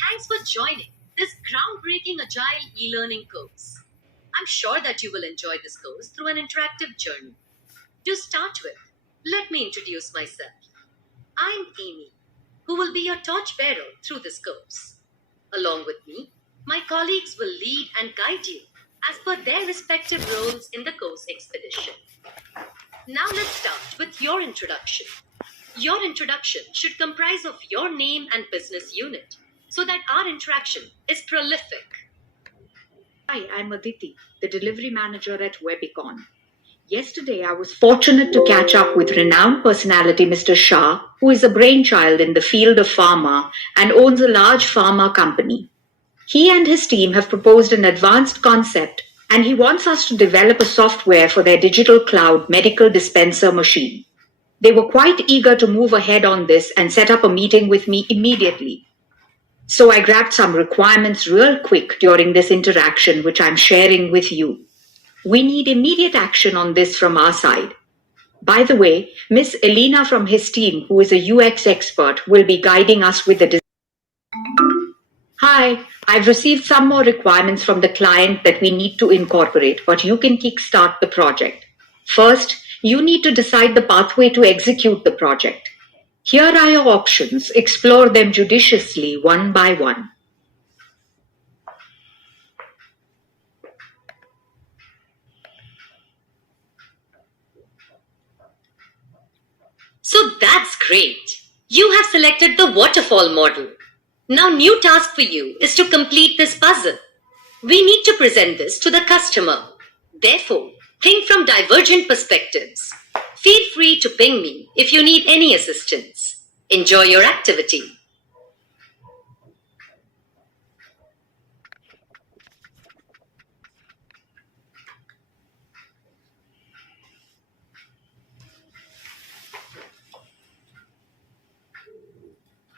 Thanks for joining this groundbreaking Agile e-learning course. I'm sure that you will enjoy this course through an interactive journey. To start with, let me introduce myself. I'm Amy, who will be your torchbearer through this course. Along with me, my colleagues will lead and guide you as per their respective roles in the course expedition. Now let's start with your introduction. Your introduction should comprise of your name and business unit so that our interaction is prolific. Hi, I'm Aditi, the delivery manager at Webicon. Yesterday, I was fortunate to catch up with renowned personality Mr. Shah, who is a brainchild in the field of pharma and owns a large pharma company. He and his team have proposed an advanced concept, and he wants us to develop a software for their digital cloud medical dispenser machine. They were quite eager to move ahead on this and set up a meeting with me immediately. So I grabbed some requirements real quick during this interaction, which I'm sharing with you. We need immediate action on this from our side. By the way, Miss Elena from his team, who is a UX expert, will be guiding us with the design. Hi, I've received some more requirements from the client that we need to incorporate, but you can kickstart the project. First, you need to decide the pathway to execute the project. Here are your options. Explore them judiciously one by one. So that's great. You have selected the waterfall model. Now, new task for you is to complete this puzzle. We need to present this to the customer. Therefore, think from divergent perspectives. Feel free to ping me if you need any assistance. Enjoy your activity.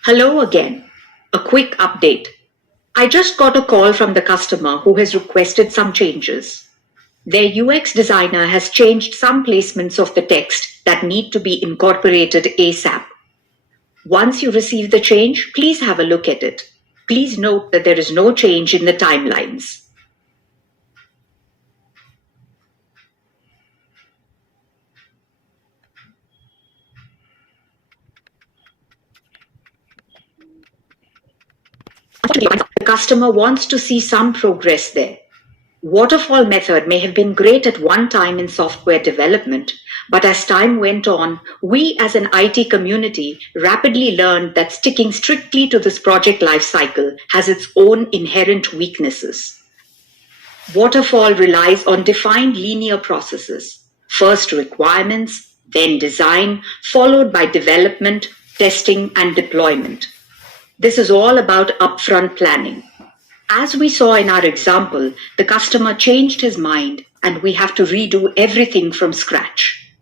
Hello again. A quick update. I just got a call from the customer who has requested some changes. Their UX designer has changed some placements of the text that need to be incorporated ASAP. Once you receive the change, please have a look at it. Please note that there is no change in the timelines. The customer wants to see some progress there. Waterfall method may have been great at one time in software development, but as time went on, we as an IT community rapidly learned that sticking strictly to this project lifecycle has its own inherent weaknesses. Waterfall relies on defined linear processes. First requirements, then design, followed by development, testing, and deployment. This is all about upfront planning. As we saw in our example, the customer changed his mind and we have to redo everything from scratch.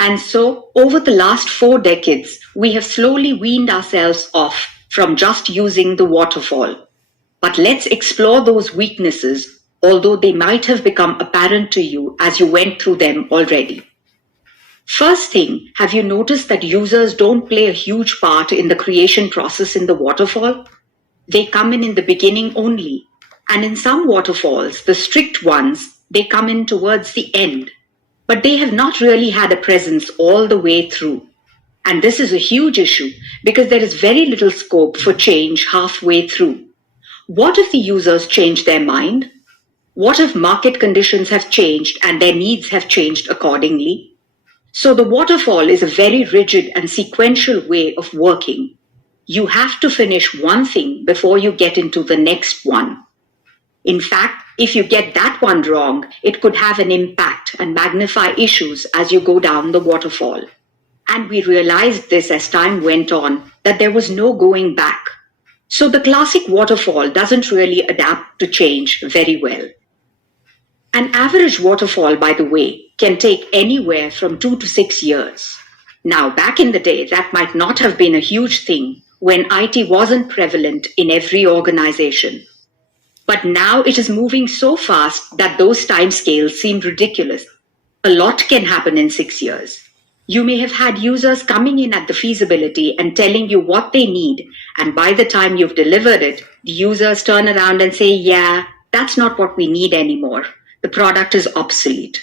And so, over the last 4 decades, we have slowly weaned ourselves off from just using the waterfall. But let's explore those weaknesses, although they might have become apparent to you as you went through them already. First thing, have you noticed that users don't play a huge part in the creation process in the waterfall? They come in the beginning only, and in some waterfalls, the strict ones, they come in towards the end, but they have not really had a presence all the way through. And this is a huge issue because there is very little scope for change halfway through. What if the users change their mind? What if market conditions have changed and their needs have changed accordingly? So the waterfall is a very rigid and sequential way of working. You have to finish one thing before you get into the next one. In fact, if you get that one wrong, it could have an impact and magnify issues as you go down the waterfall. And we realized this as time went on, that there was no going back. So the classic waterfall doesn't really adapt to change very well. An average waterfall, by the way, can take anywhere from 2 to 6 years. Now, back in the day, that might not have been a huge thing when IT wasn't prevalent in every organization. But now it is moving so fast that those timescales seem ridiculous. A lot can happen in 6 years. You may have had users coming in at the feasibility and telling you what they need, and by the time you've delivered it, the users turn around and say, yeah, that's not what we need anymore. The product is obsolete.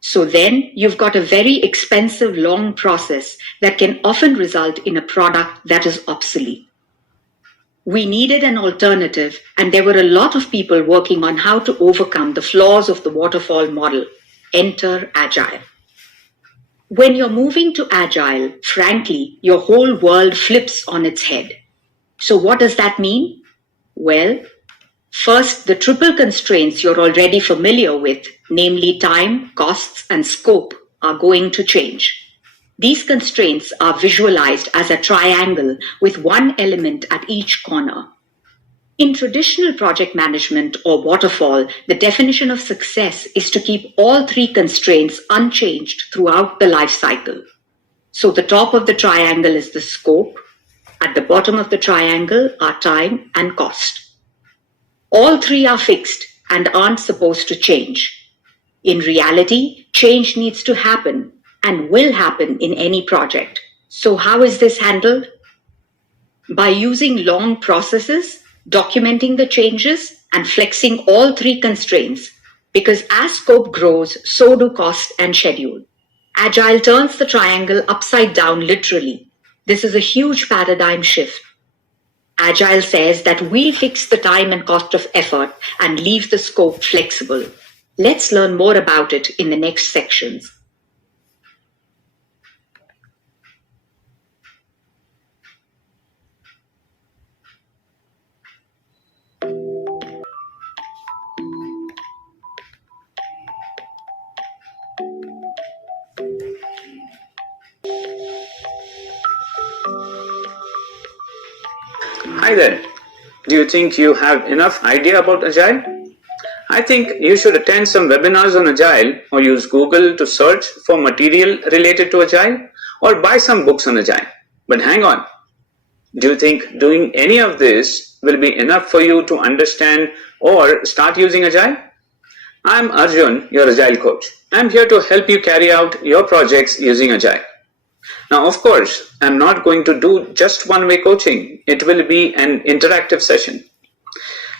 So then you've got a very expensive, long process that can often result in a product that is obsolete. We needed an alternative, and there were a lot of people working on how to overcome the flaws of the waterfall model. Enter Agile. When you're moving to Agile, frankly, your whole world flips on its head. So what does that mean? Well, first, the triple constraints you're already familiar with, namely time, costs, and scope, are going to change. These constraints are visualized as a triangle with one element at each corner. In traditional project management or waterfall, the definition of success is to keep all three constraints unchanged throughout the life cycle. So the top of the triangle is the scope. At the bottom of the triangle are time and cost. All three are fixed and aren't supposed to change. In reality, change needs to happen and will happen in any project. So how is this handled? By using long processes, documenting the changes, and flexing all three constraints, because as scope grows, so do cost and schedule. Agile turns the triangle upside down literally. This is a huge paradigm shift. Agile says that we'll fix the time and cost of effort and leave the scope flexible. Let's learn more about it in the next sections. Hi there. Do you think you have enough idea about Agile? I think you should attend some webinars on Agile or use Google to search for material related to Agile or buy some books on Agile. But hang on. Do you think doing any of this will be enough for you to understand or start using Agile? I'm Arjun, your Agile coach. I'm here to help you carry out your projects using Agile. Now, of course, I'm not going to do just one-way coaching. It will be an interactive session.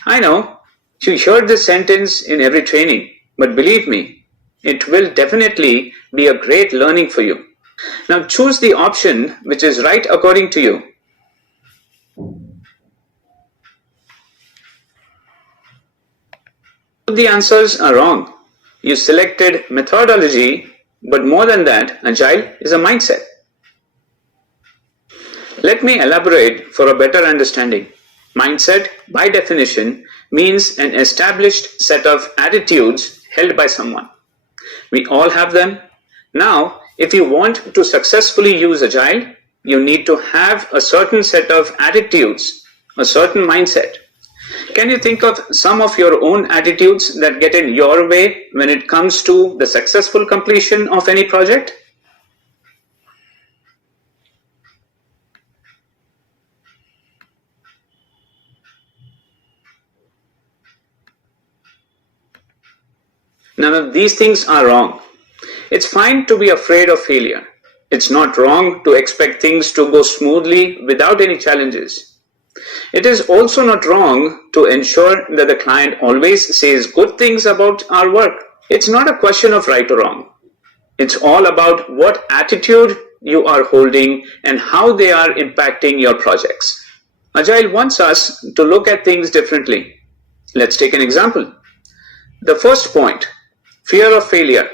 I know you heard this sentence in every training, but believe me, it will definitely be a great learning for you. Now, choose the option which is right according to you. The answers are wrong. You selected methodology, but more than that, Agile is a mindset. Let me elaborate for a better understanding. Mindset, by definition, means an established set of attitudes held by someone. We all have them. Now, if you want to successfully use Agile, you need to have a certain set of attitudes, a certain mindset. Can you think of some of your own attitudes that get in your way when it comes to the successful completion of any project? None of these things are wrong. It's fine to be afraid of failure. It's not wrong to expect things to go smoothly without any challenges. It is also not wrong to ensure that the client always says good things about our work. It's not a question of right or wrong. It's all about what attitude you are holding and how they are impacting your projects. Agile wants us to look at things differently. Let's take an example. The first point, fear of failure.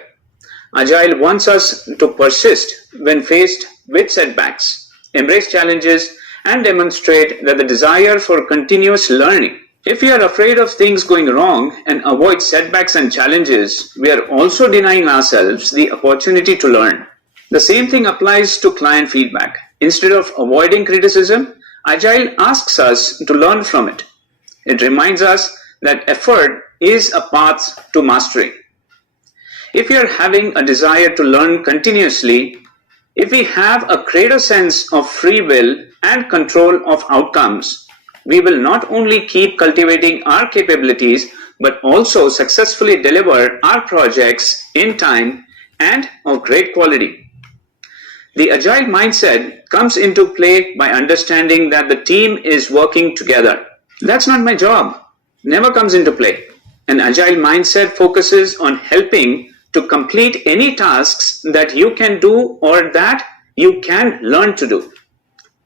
Agile wants us to persist when faced with setbacks, embrace challenges, and demonstrate that the desire for continuous learning. If we are afraid of things going wrong and avoid setbacks and challenges, we are also denying ourselves the opportunity to learn. The same thing applies to client feedback. Instead of avoiding criticism, Agile asks us to learn from it. It reminds us that effort is a path to mastery. If we are having a desire to learn continuously, if we have a greater sense of free will and control of outcomes, we will not only keep cultivating our capabilities, but also successfully deliver our projects in time and of great quality. The agile mindset comes into play by understanding that the team is working together. That's not my job. Never comes into play. An agile mindset focuses on helping to complete any tasks that you can do or that you can learn to do.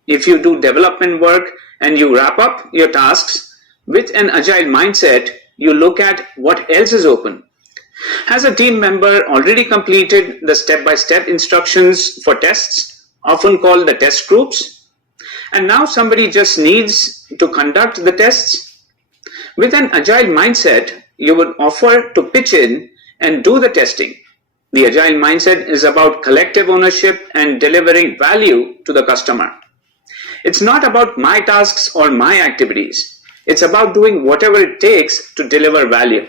If you do development work and you wrap up your tasks with an agile mindset, you look at what else is open. Has a team member already completed the step-by-step instructions for tests, often called the test groups? And now somebody just needs to conduct the tests? With an agile mindset, you would offer to pitch in and do the testing. The agile mindset is about collective ownership and delivering value to the customer. It's not about my tasks or my activities. It's about doing whatever it takes to deliver value.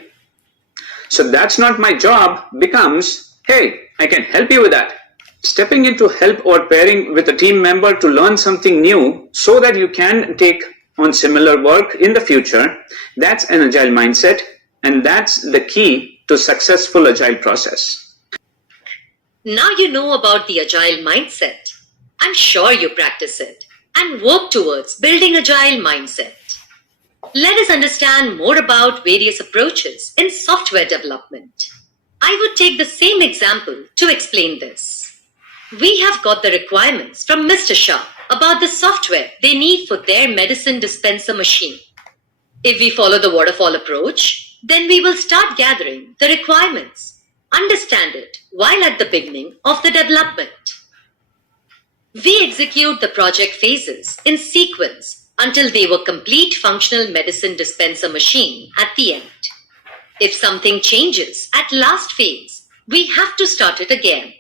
So that's not my job becomes, hey, I can help you with that. Stepping in to help or pairing with a team member to learn something new so that you can take on similar work in the future, that's an agile mindset, and that's the key to successful agile process. Now you know about the agile mindset. I'm sure you practice it and work towards building agile mindset. Let us understand more about various approaches in software development. I would take the same example to explain this. We have got the requirements from Mr. Shah about the software they need for their medicine dispenser machine. If we follow the waterfall approach, then we will start gathering the requirements, understand it while at the beginning of the development. We execute the project phases in sequence until they were complete functional medicine dispenser machine at the end. If something changes at last phase, we have to start it again.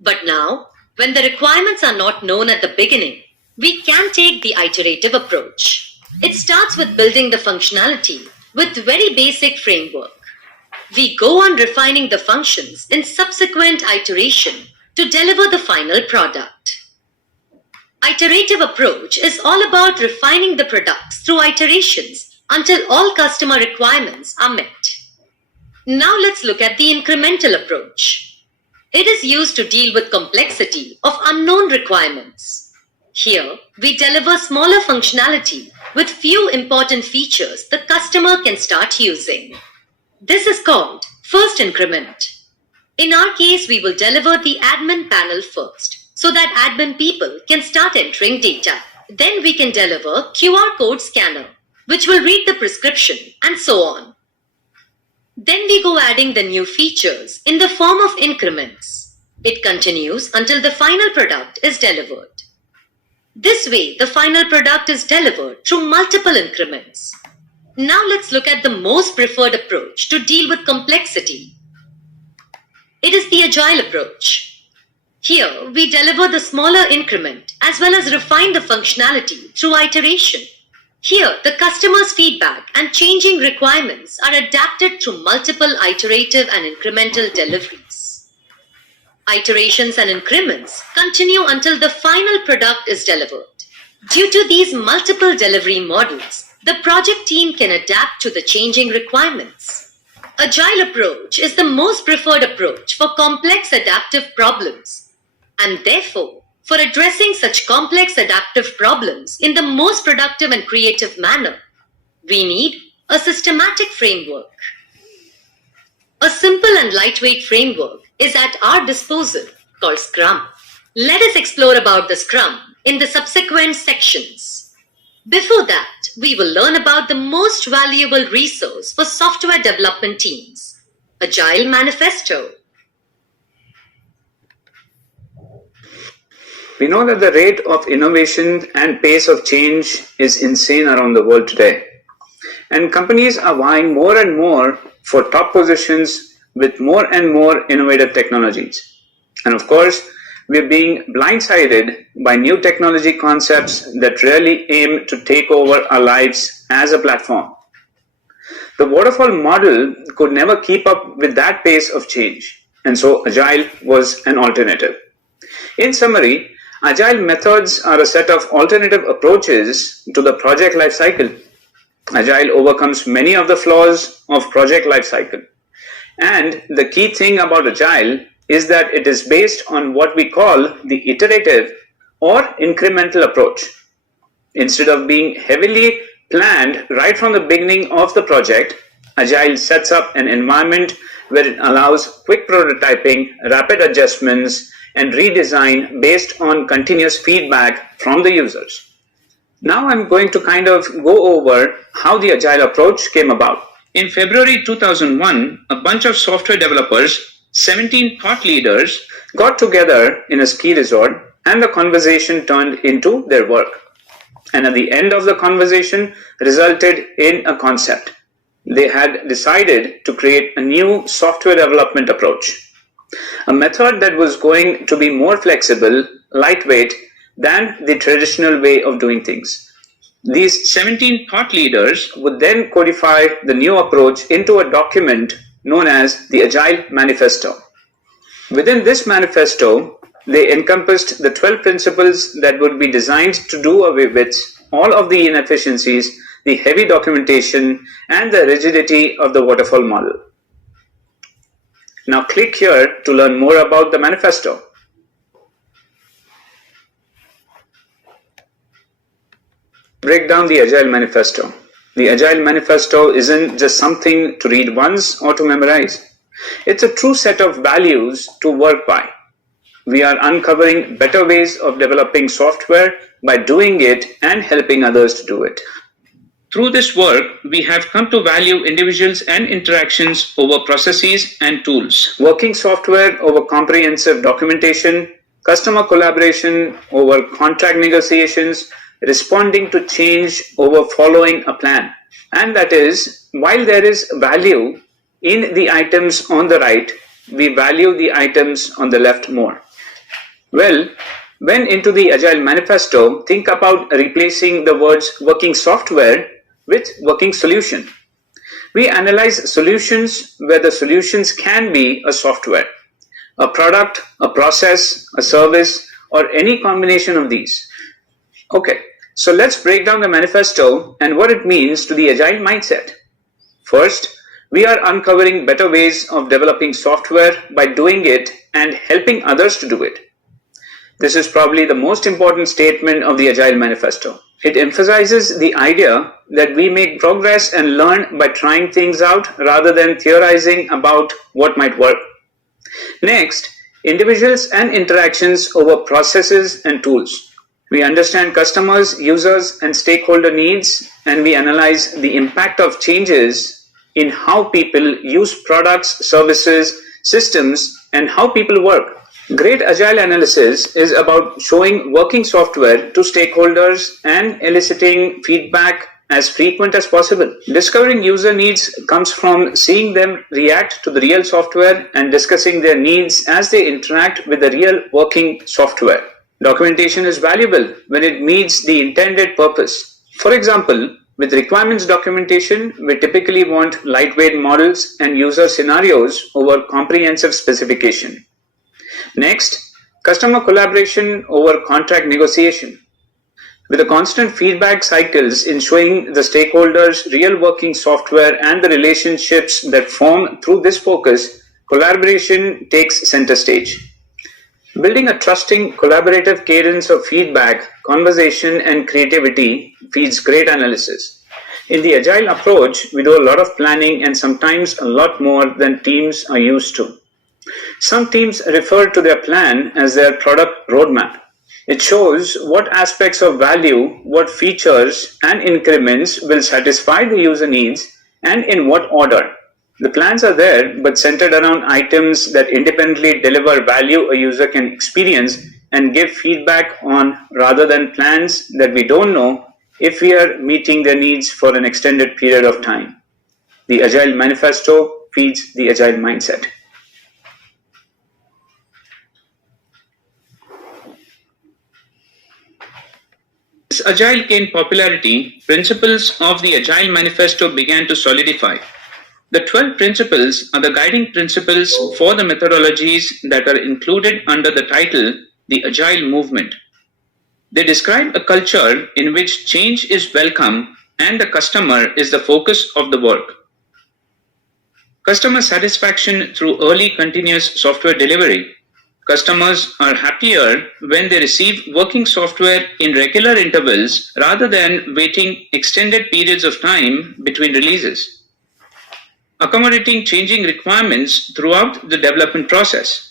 But now, when the requirements are not known at the beginning, we can take the iterative approach. It starts with building the functionality with very basic framework. We go on refining the functions in subsequent iteration to deliver the final product. Iterative approach is all about refining the products through iterations until all customer requirements are met. Now let's look at the incremental approach. It is used to deal with complexity of unknown requirements. Here, we deliver smaller functionality with few important features the customer can start using. This is called first increment. In our case, we will deliver the admin panel first, so that admin people can start entering data. Then we can deliver QR code scanner, which will read the prescription and so on. Then we go adding the new features in the form of increments. It continues until the final product is delivered. This way, the final product is delivered through multiple increments. Now let's look at the most preferred approach to deal with complexity. It is the agile approach. Here, we deliver the smaller increment as well as refine the functionality through iteration. Here, the customer's feedback and changing requirements are adapted through multiple iterative and incremental deliveries. Iterations and increments continue until the final product is delivered. Due to these multiple delivery models, the project team can adapt to the changing requirements. Agile approach is the most preferred approach for complex adaptive problems. And therefore, for addressing such complex adaptive problems in the most productive and creative manner, we need a systematic framework. A simple and lightweight framework is at our disposal called Scrum. Let us explore about the Scrum in the subsequent sections. Before that, we will learn about the most valuable resource for software development teams, Agile Manifesto. We know that the rate of innovation and pace of change is insane around the world today. And companies are vying more and more for top positions with more and more innovative technologies. And of course, we're being blindsided by new technology concepts that really aim to take over our lives as a platform. The waterfall model could never keep up with that pace of change, and so Agile was an alternative. In summary, Agile methods are a set of alternative approaches to the project lifecycle. Agile overcomes many of the flaws of project lifecycle. And the key thing about Agile is that it is based on what we call the iterative or incremental approach. Instead of being heavily planned right from the beginning of the project, Agile sets up an environment where it allows quick prototyping, rapid adjustments, and redesign based on continuous feedback from the users. Now I'm going to kind of go over how the Agile approach came about. In February 2001, a bunch of software developers, 17 thought leaders, got together in a ski resort, and the conversation turned into their work. And at the end of the conversation resulted in a concept. They had decided to create a new software development approach, a method that was going to be more flexible, lightweight than the traditional way of doing things. These 17 thought leaders would then codify the new approach into a document known as the Agile Manifesto. Within this manifesto, they encompassed the 12 principles that would be designed to do away with all of the inefficiencies, the heavy documentation, and the rigidity of the waterfall model. Now click here to learn more about the manifesto. Break down the Agile Manifesto. The Agile Manifesto isn't just something to read once or to memorize. It's a true set of values to work by. We are uncovering better ways of developing software by doing it and helping others to do it. Through this work, we have come to value individuals and interactions over processes and tools. Working software over comprehensive documentation, customer collaboration over contract negotiations, responding to change over following a plan. And that is, while there is value in the items on the right, we value the items on the left more. Well, when into the Agile Manifesto, think about replacing the words working software with working solution. We analyze solutions where the solutions can be a software, a product, a process, a service, or any combination of these. Okay, so let's break down the manifesto and what it means to the Agile mindset. First, we are uncovering better ways of developing software by doing it and helping others to do it. This is probably the most important statement of the Agile Manifesto. It emphasizes the idea that we make progress and learn by trying things out rather than theorizing about what might work. Next, individuals and interactions over processes and tools. We understand customers, users, and stakeholder needs, and we analyze the impact of changes in how people use products, services, systems, and how people work. Great Agile analysis is about showing working software to stakeholders and eliciting feedback as frequent as possible. Discovering user needs comes from seeing them react to the real software and discussing their needs as they interact with the real working software. Documentation is valuable when it meets the intended purpose. For example, with requirements documentation, we typically want lightweight models and user scenarios over comprehensive specification. Next, customer collaboration over contract negotiation. With the constant feedback cycles ensuring the stakeholders' real working software and the relationships that form through this focus, collaboration takes center stage. Building a trusting, collaborative cadence of feedback, conversation, and creativity feeds great analysis. In the Agile approach, we do a lot of planning and sometimes a lot more than teams are used to. Some teams refer to their plan as their product roadmap. It shows what aspects of value, what features and increments will satisfy the user needs and in what order. The plans are there but centered around items that independently deliver value a user can experience and give feedback on rather than plans that we don't know if we are meeting their needs for an extended period of time. The Agile Manifesto feeds the Agile mindset. As Agile gained popularity, principles of the Agile Manifesto began to solidify. The 12 principles are the guiding principles for the methodologies that are included under the title, the Agile Movement. They describe a culture in which change is welcome and the customer is the focus of the work. Customer satisfaction through early continuous software delivery. Customers are happier when they receive working software in regular intervals rather than waiting extended periods of time between releases. Accommodating changing requirements throughout the development process.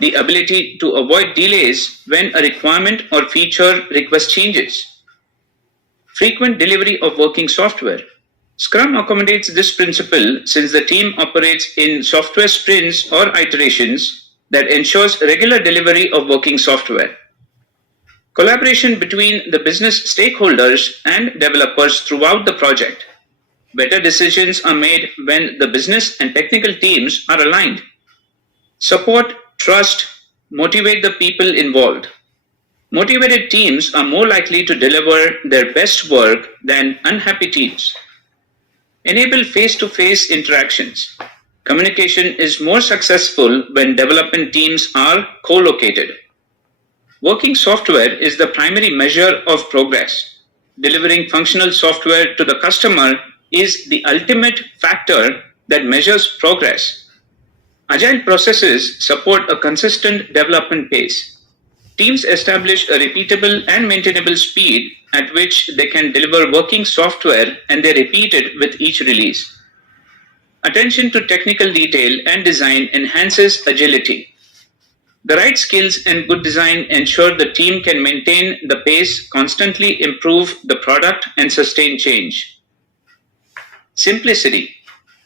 The ability to avoid delays when a requirement or feature request changes. Frequent delivery of working software. Scrum accommodates this principle since the team operates in software sprints or iterations that ensures regular delivery of working software. Collaboration between the business stakeholders and developers throughout the project. Better decisions are made when the business and technical teams are aligned. Support, trust, motivate the people involved. Motivated teams are more likely to deliver their best work than unhappy teams. Enable face-to-face interactions. Communication is more successful when development teams are co-located. Working software is the primary measure of progress. Delivering functional software to the customer is the ultimate factor that measures progress. Agile processes support a consistent development pace. Teams establish a repeatable and maintainable speed at which they can deliver working software, and they repeat it with each release. Attention to technical detail and design enhances agility. The right skills and good design ensure the team can maintain the pace, constantly improve the product, and sustain change. Simplicity.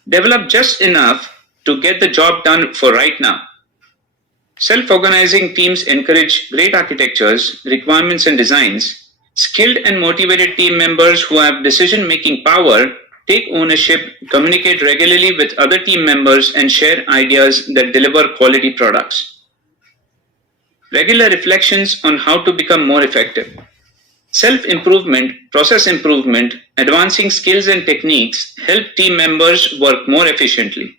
Develop just enough to get the job done for right now. Self-organizing teams encourage great architectures, requirements, and designs. Skilled and motivated team members who have decision-making power take ownership, communicate regularly with other team members, and share ideas that deliver quality products. Regular reflections on how to become more effective. Self-improvement, process improvement, advancing skills and techniques help team members work more efficiently.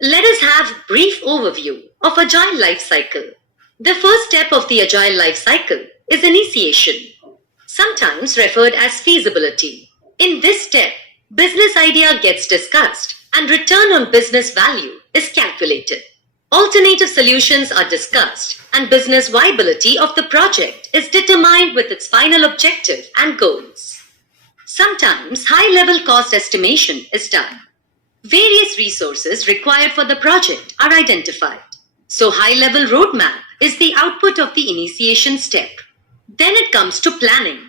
Let us have a brief overview of Agile life cycle. The first step of the Agile life cycle is initiation, sometimes referred as feasibility. In this step, business idea gets discussed and return on business value is calculated. Alternative solutions are discussed and business viability of the project is determined with its final objective and goals. Sometimes high-level cost estimation is done. Various resources required for the project are identified. So high-level roadmap is the output of the initiation step. Then it comes to planning.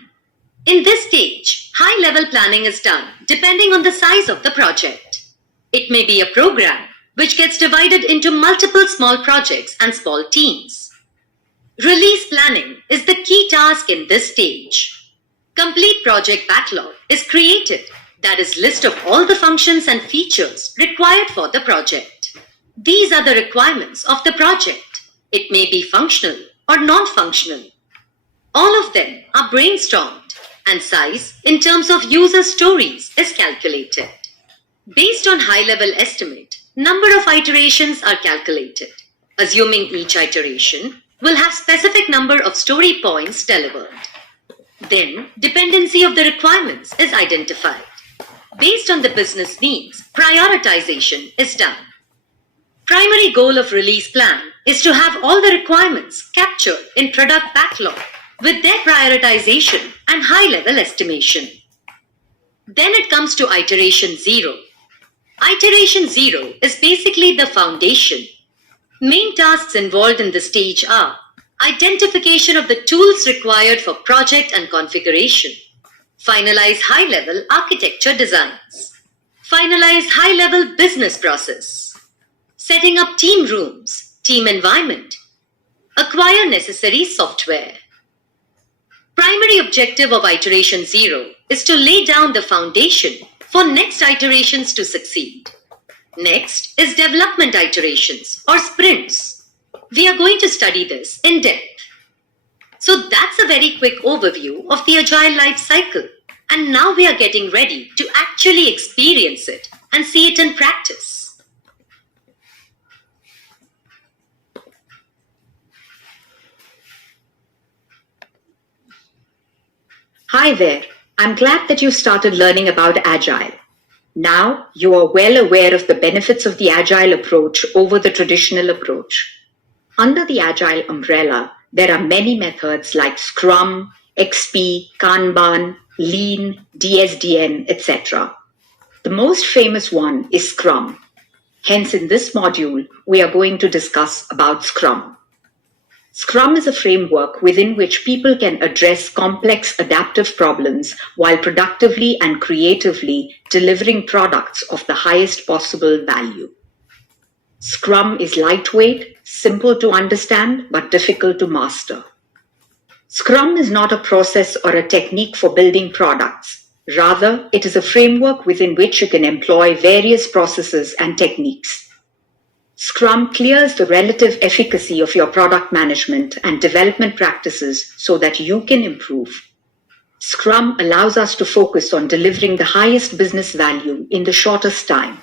In this stage, high-level planning is done depending on the size of the project. It may be a program which gets divided into multiple small projects and small teams. Release planning is the key task in this stage. Complete project backlog is created, that is, list of all the functions and features required for the project. These are the requirements of the project. It may be functional or non-functional. All of them are brainstormed, and size in terms of user stories is calculated. Based on high-level estimate, number of iterations are calculated, assuming each iteration will have specific number of story points delivered. Then, dependency of the requirements is identified. Based on the business needs, prioritization is done. Primary goal of release plan is to have all the requirements captured in product backlog with their prioritization and high-level estimation. Then it comes to iteration 0. Iteration 0 is basically the foundation. Main tasks involved in the stage are identification of the tools required for project and configuration, finalize high-level architecture designs, finalize high-level business process, setting up team rooms, team environment, acquire necessary software. Primary objective of iteration 0 is to lay down the foundation for next iterations to succeed. Next is development iterations or sprints. We are going to study this in depth. So that's a very quick overview of the Agile life cycle. And now we are getting ready to actually experience it and see it in practice. Hi there. I'm glad that you started learning about Agile. Now you are well aware of the benefits of the Agile approach over the traditional approach. Under the Agile umbrella, there are many methods like Scrum, XP, Kanban, Lean, DSDN, etc. The most famous one is Scrum. Hence, in this module, we are going to discuss about Scrum. Scrum is a framework within which people can address complex adaptive problems while productively and creatively delivering products of the highest possible value. Scrum is lightweight, simple to understand, but difficult to master. Scrum is not a process or a technique for building products. Rather, it is a framework within which you can employ various processes and techniques. Scrum clears the relative efficacy of your product management and development practices so that you can improve. Scrum allows us to focus on delivering the highest business value in the shortest time.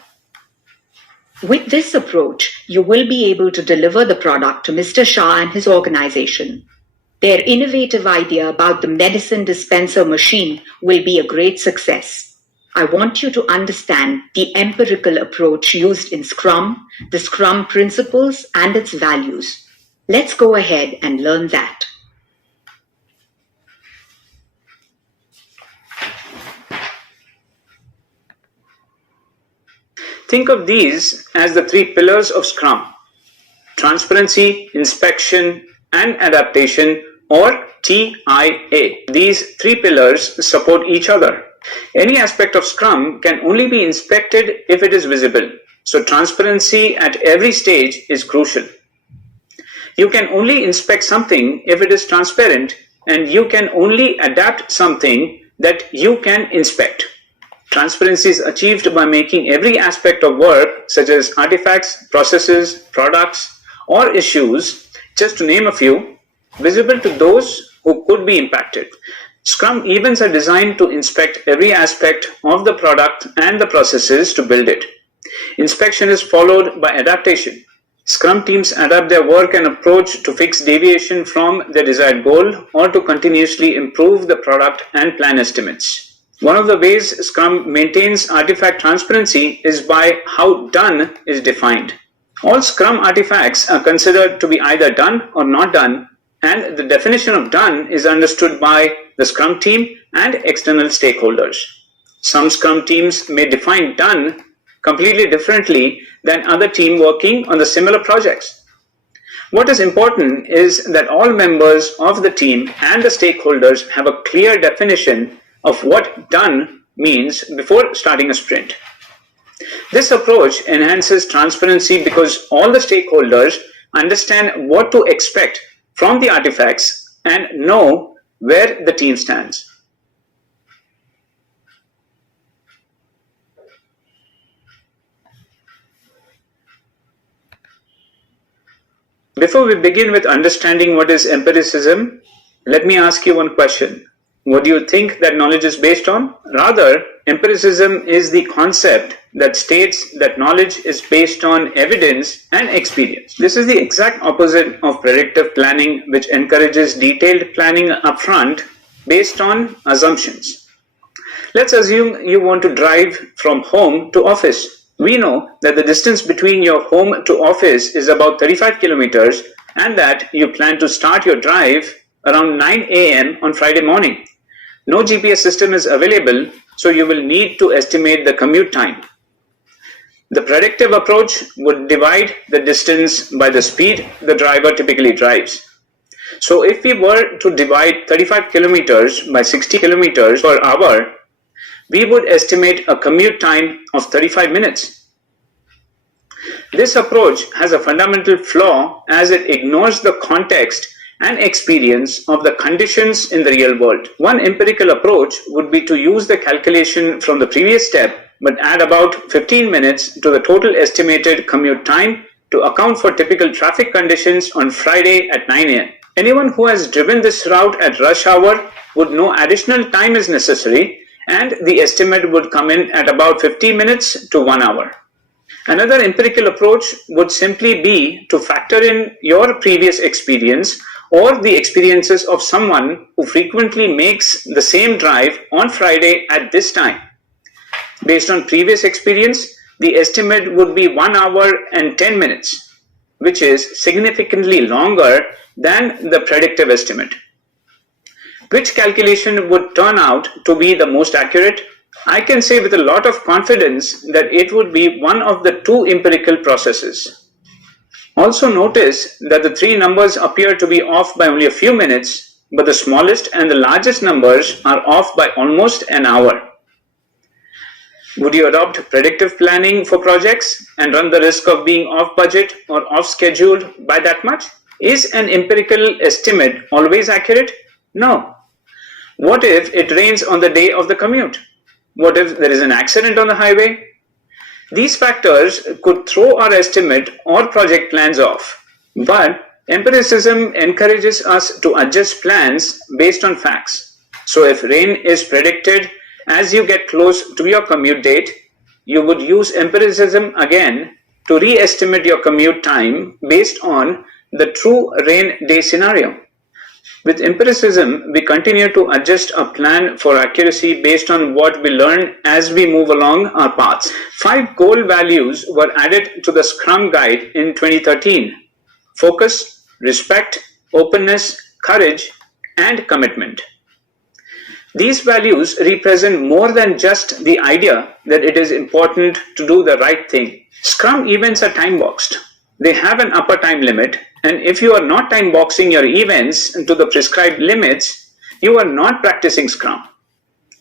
With this approach, you will be able to deliver the product to Mr. Shah and his organization. Their innovative idea about the medicine dispenser machine will be a great success. I want you to understand the empirical approach used in Scrum, the Scrum principles, and its values. Let's go ahead and learn that. Think of these as the three pillars of Scrum: transparency, inspection, and adaptation, or TIA. These three pillars support each other. Any aspect of Scrum can only be inspected if it is visible, so transparency at every stage is crucial. You can only inspect something if it is transparent, and you can only adapt something that you can inspect. Transparency is achieved by making every aspect of work, such as artifacts, processes, products, or issues, just to name a few, visible to those who could be impacted. Scrum events are designed to inspect every aspect of the product and the processes to build it. Inspection is followed by adaptation. Scrum teams adapt their work and approach to fix deviation from their desired goal or to continuously improve the product and plan estimates. One of the ways Scrum maintains artifact transparency is by how done is defined. All Scrum artifacts are considered to be either done or not done, and the definition of done is understood by the Scrum team and external stakeholders. Some Scrum teams may define done completely differently than other teams working on the similar projects. What is important is that all members of the team and the stakeholders have a clear definition of what done means before starting a sprint. This approach enhances transparency because all the stakeholders understand what to expect from the artifacts and know where the team stands. Before we begin with understanding what is empiricism, let me ask you one question. What do you think that knowledge is based on? Rather, empiricism is the concept that states that knowledge is based on evidence and experience. This is the exact opposite of predictive planning, which encourages detailed planning upfront based on assumptions. Let's assume you want to drive from home to office. We know that the distance between your home to office is about 35 kilometers and that you plan to start your drive around 9 a.m. on Friday morning. No GPS system is available, so you will need to estimate the commute time. The predictive approach would divide the distance by the speed the driver typically drives. So if we were to divide 35 kilometers by 60 kilometers per hour, we would estimate a commute time of 35 minutes. This approach has a fundamental flaw as it ignores the context and experience of the conditions in the real world. One empirical approach would be to use the calculation from the previous step but add about 15 minutes to the total estimated commute time to account for typical traffic conditions on Friday at 9 a.m. Anyone who has driven this route at rush hour would know additional time is necessary, and the estimate would come in at about 50 minutes to 1 hour. Another empirical approach would simply be to factor in your previous experience or the experiences of someone who frequently makes the same drive on Friday at this time. Based on previous experience, the estimate would be 1 hour and 10 minutes, which is significantly longer than the predictive estimate. Which calculation would turn out to be the most accurate? I can say with a lot of confidence that it would be one of the two empirical processes. Also notice that the three numbers appear to be off by only a few minutes, but the smallest and the largest numbers are off by almost an hour. Would you adopt predictive planning for projects and run the risk of being off budget or off schedule by that much? Is an empirical estimate always accurate? No. What if it rains on the day of the commute? What if there is an accident on the highway? These factors could throw our estimate or project plans off, but empiricism encourages us to adjust plans based on facts. So if rain is predicted as you get close to your commute date, you would use empiricism again to re-estimate your commute time based on the true rain day scenario. With empiricism, we continue to adjust a plan for accuracy based on what we learn as we move along our paths. 5 goal values were added to the Scrum Guide in 2013: focus, respect, openness, courage, and commitment. These values represent more than just the idea that it is important to do the right thing. Scrum events are time boxed. They have an upper time limit, and if you are not time boxing your events to the prescribed limits, you are not practicing Scrum.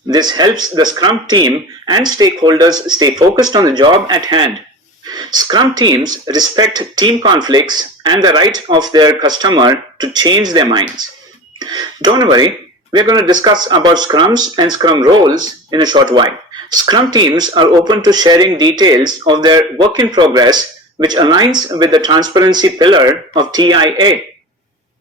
This helps the Scrum team and stakeholders stay focused on the job at hand. Scrum teams respect team conflicts and the right of their customer to change their minds. Don't worry, we're going to discuss about Scrums and Scrum roles in a short while. Scrum teams are open to sharing details of their work in progress, which aligns with the transparency pillar of TIA.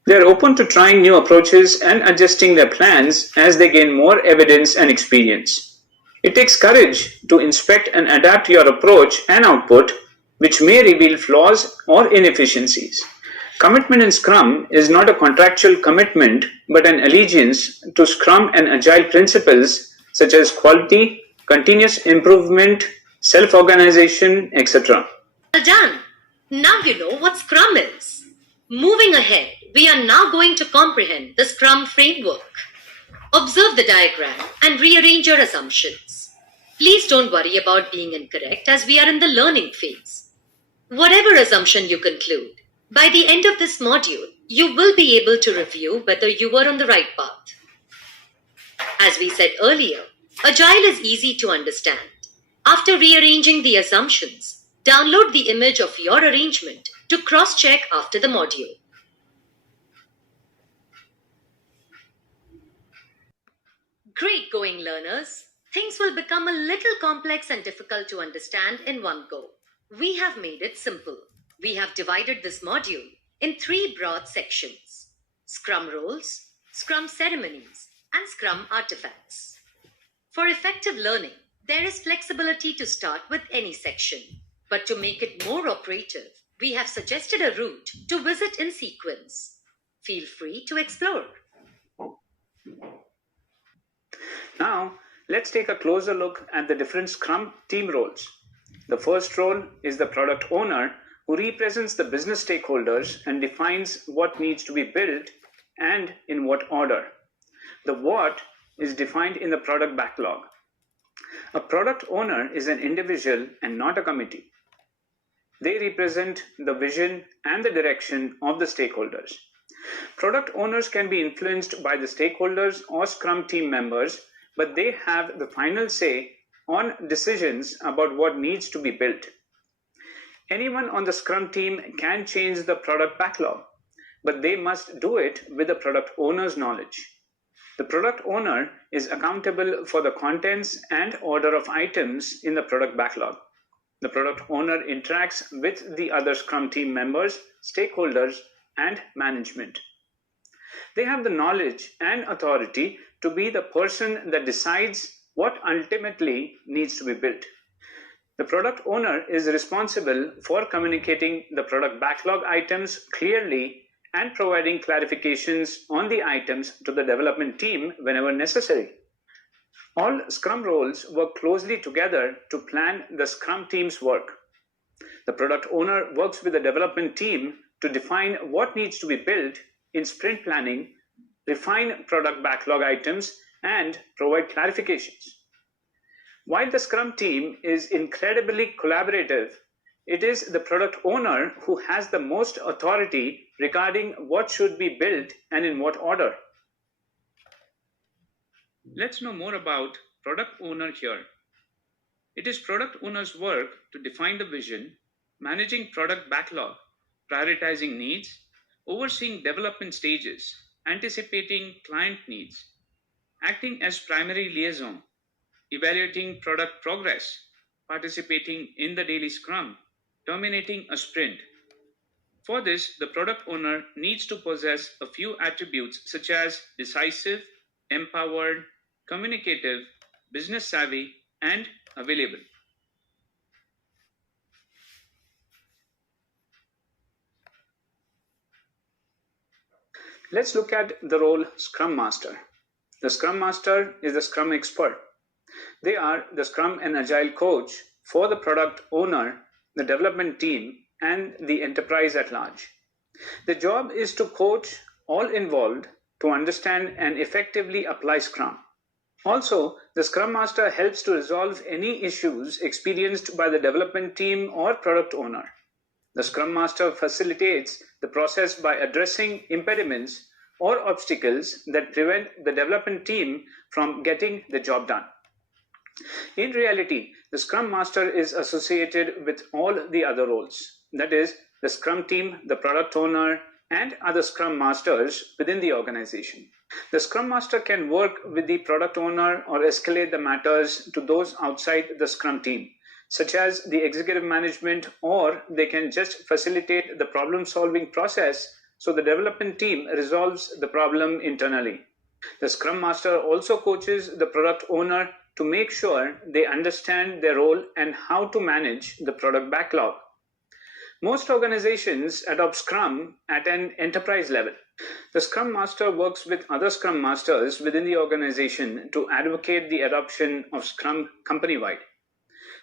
They are open to trying new approaches and adjusting their plans as they gain more evidence and experience. It takes courage to inspect and adapt your approach and output, which may reveal flaws or inefficiencies. Commitment in Scrum is not a contractual commitment, but an allegiance to Scrum and Agile principles such as quality, continuous improvement, self-organization, etc. Well done. Now you know what Scrum is. Moving ahead, we are now going to comprehend the Scrum framework. Observe the diagram and rearrange your assumptions. Please don't worry about being incorrect as we are in the learning phase. Whatever assumption you conclude, by the end of this module, you will be able to review whether you were on the right path. As we said earlier, Agile is easy to understand. After rearranging the assumptions, download the image of your arrangement to cross-check after the module. Great going, learners! Things will become a little complex and difficult to understand in one go. We have made it simple. We have divided this module in 3 broad sections: Scrum roles, Scrum ceremonies, and Scrum artifacts. For effective learning, there is flexibility to start with any section, but to make it more operative, we have suggested a route to visit in sequence. Feel free to explore. Now, let's take a closer look at the different Scrum team roles. The first role is the product owner, who represents the business stakeholders and defines what needs to be built and in what order. The what is defined in the product backlog. A product owner is an individual and not a committee. They represent the vision and the direction of the stakeholders. Product owners can be influenced by the stakeholders or Scrum team members, but they have the final say on decisions about what needs to be built. Anyone on the Scrum team can change the product backlog, but they must do it with the product owner's knowledge. The product owner is accountable for the contents and order of items in the product backlog. The product owner interacts with the other Scrum team members, stakeholders, and management. They have the knowledge and authority to be the person that decides what ultimately needs to be built. The product owner is responsible for communicating the product backlog items clearly and providing clarifications on the items to the development team whenever necessary. All Scrum roles work closely together to plan the Scrum team's work. The product owner works with the development team to define what needs to be built in sprint planning, refine product backlog items, and provide clarifications. While the Scrum team is incredibly collaborative, it is the product owner who has the most authority regarding what should be built and in what order. Let's know more about product owner here. It is product owner's work to define the vision, managing product backlog, prioritizing needs, overseeing development stages, anticipating client needs, acting as primary liaison, evaluating product progress, participating in the daily Scrum, terminating a sprint. For this, the product owner needs to possess a few attributes such as decisive, empowered, communicative, business savvy, and available. Let's look at the role Scrum Master. The Scrum Master is the Scrum expert. They are the Scrum and Agile coach for the product owner, the development team, and the enterprise at large. The job is to coach all involved to understand and effectively apply Scrum. Also, the Scrum Master helps to resolve any issues experienced by the development team or product owner. The Scrum Master facilitates the process by addressing impediments or obstacles that prevent the development team from getting the job done. In reality, the Scrum Master is associated with all the other roles, that is, the Scrum team, the product owner, and other Scrum Masters within the organization. The Scrum Master can work with the product owner or escalate the matters to those outside the Scrum team, such as the executive management, or they can just facilitate the problem-solving process so the development team resolves the problem internally. The Scrum Master also coaches the product owner to make sure they understand their role and how to manage the product backlog. Most organizations adopt Scrum at an enterprise level. The Scrum Master works with other Scrum Masters within the organization to advocate the adoption of Scrum company-wide.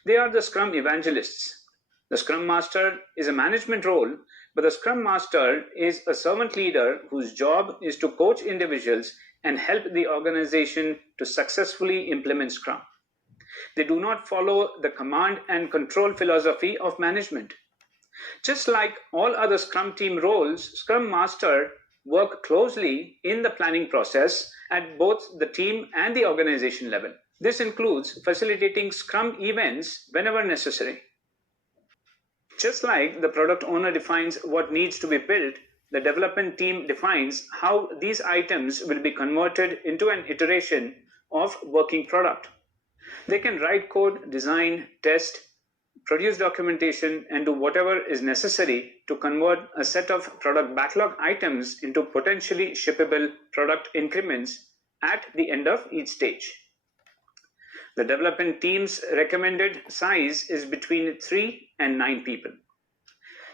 They are the Scrum evangelists. The Scrum Master is a management role, but the Scrum Master is a servant leader whose job is to coach individuals and help the organization to successfully implement Scrum. They do not follow the command and control philosophy of management. Just like all other Scrum team roles, Scrum Master work closely in the planning process at both the team and the organization level. This includes facilitating Scrum events whenever necessary. Just like the product owner defines what needs to be built, the development team defines how these items will be converted into an iteration of working product. They can write code, design, test, produce documentation, and do whatever is necessary to convert a set of product backlog items into potentially shippable product increments at the end of each stage. The development team's recommended size is between 3 and 9 people.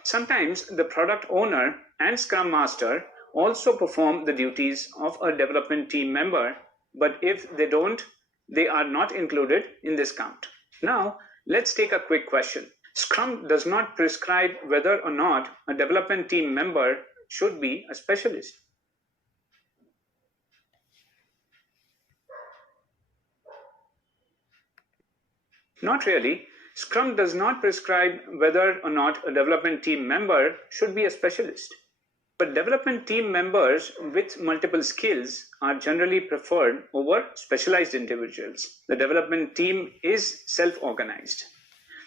Sometimes the product owner and Scrum Master also perform the duties of a development team member, but if they don't, they are not included in this count. Now, let's take a quick question. Scrum does not prescribe whether or not a development team member should be a specialist. Not really. Scrum does not prescribe whether or not a development team member should be a specialist. But development team members with multiple skills are generally preferred over specialized individuals. The development team is self-organized.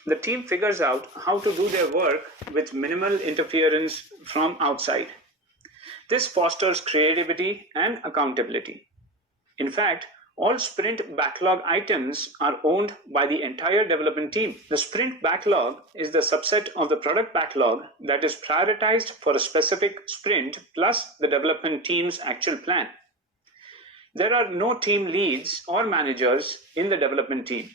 The team figures out how to do their work with minimal interference from outside. This fosters creativity and accountability. In fact, all sprint backlog items are owned by the entire development team. The sprint backlog is the subset of the product backlog that is prioritized for a specific sprint plus the development team's actual plan. There are no team leads or managers in the development team.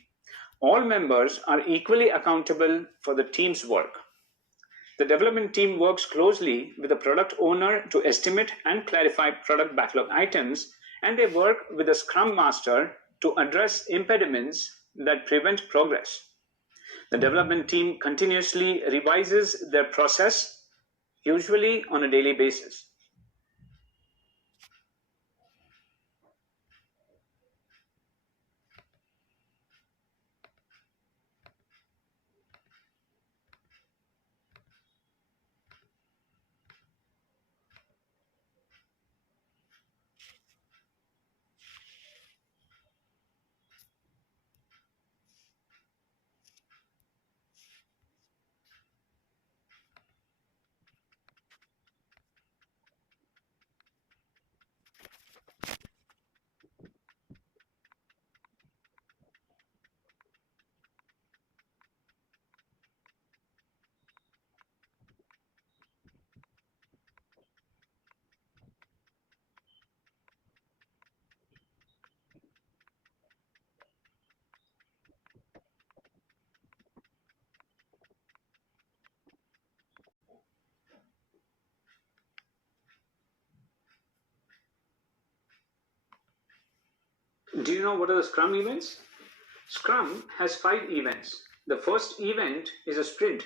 All members are equally accountable for the team's work. The development team works closely with the product owner to estimate and clarify product backlog items, and they work with the Scrum Master to address impediments that prevent progress. The development team continuously revises their process, usually on a daily basis. Do you know what are the Scrum events? Scrum has 5 events. The first event is a sprint.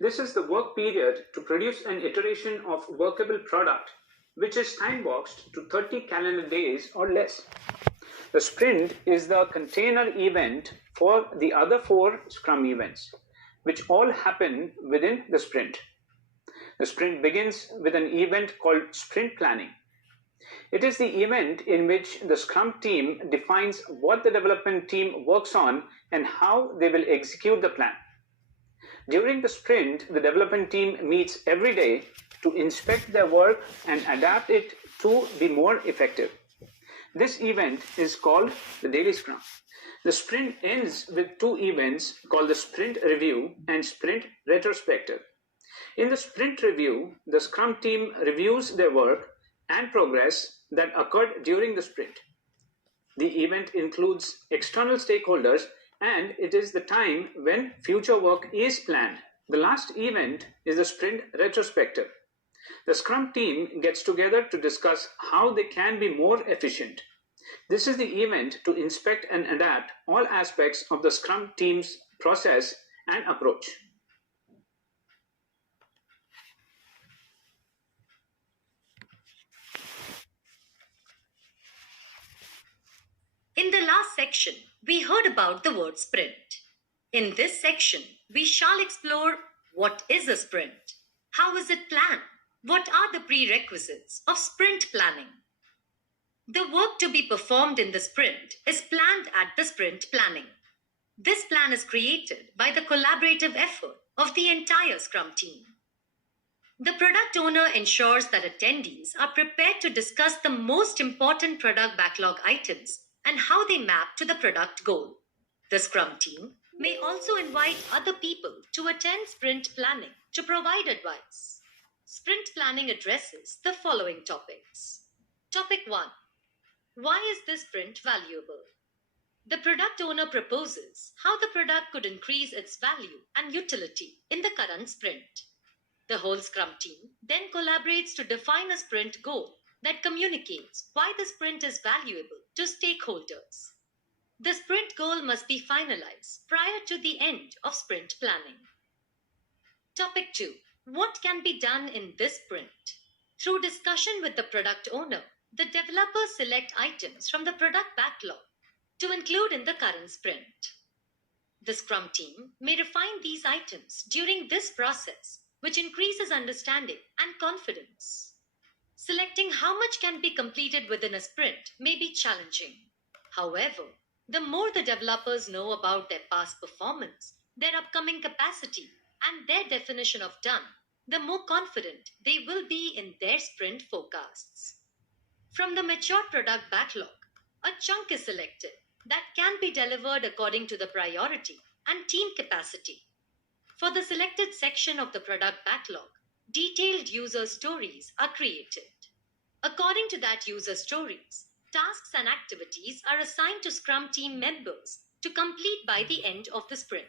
This is the work period to produce an iteration of workable product which is time boxed to 30 calendar days or less. The sprint is the container event for the other 4 Scrum events, which all happen within the sprint. The sprint begins with an event called sprint planning. It is the event in which the Scrum team defines what the development team works on and how they will execute the plan. During the sprint, the development team meets every day to inspect their work and adapt it to be more effective. This event is called the daily Scrum. The sprint ends with 2 events called the sprint review and sprint retrospective. In the sprint review, the Scrum team reviews their work and progress that occurred during the sprint. The event includes external stakeholders, and it is the time when future work is planned. The last event is the sprint retrospective. The Scrum team gets together to discuss how they can be more efficient. This is the event to inspect and adapt all aspects of the Scrum team's process and approach. In the last section, we heard about the word sprint. In this section, we shall explore what is a sprint, how is it planned, what are the prerequisites of sprint planning. The work to be performed in the sprint is planned at the sprint planning. This plan is created by the collaborative effort of the entire Scrum team. The product owner ensures that attendees are prepared to discuss the most important product backlog items and how they map to the product goal. The Scrum team may also invite other people to attend sprint planning to provide advice. Sprint planning addresses the following topics. Topic 1. Why is this sprint valuable? The product owner proposes how the product could increase its value and utility in the current sprint. The whole Scrum team then collaborates to define a sprint goal that communicates why the sprint is valuable to stakeholders. The sprint goal must be finalized prior to the end of sprint planning. Topic 2. What can be done in this sprint? Through discussion with the product owner, the developers select items from the product backlog to include in the current sprint. The Scrum team may refine these items during this process, which increases understanding and confidence. Selecting how much can be completed within a sprint may be challenging. However, the more the developers know about their past performance, their upcoming capacity, and their definition of done, the more confident they will be in their sprint forecasts. From the mature product backlog, A chunk is selected that can be delivered according to the priority and team capacity. For the selected section of the product backlog, detailed user stories are created. According to that user stories, tasks and activities are assigned to Scrum team members to complete by the end of the sprint.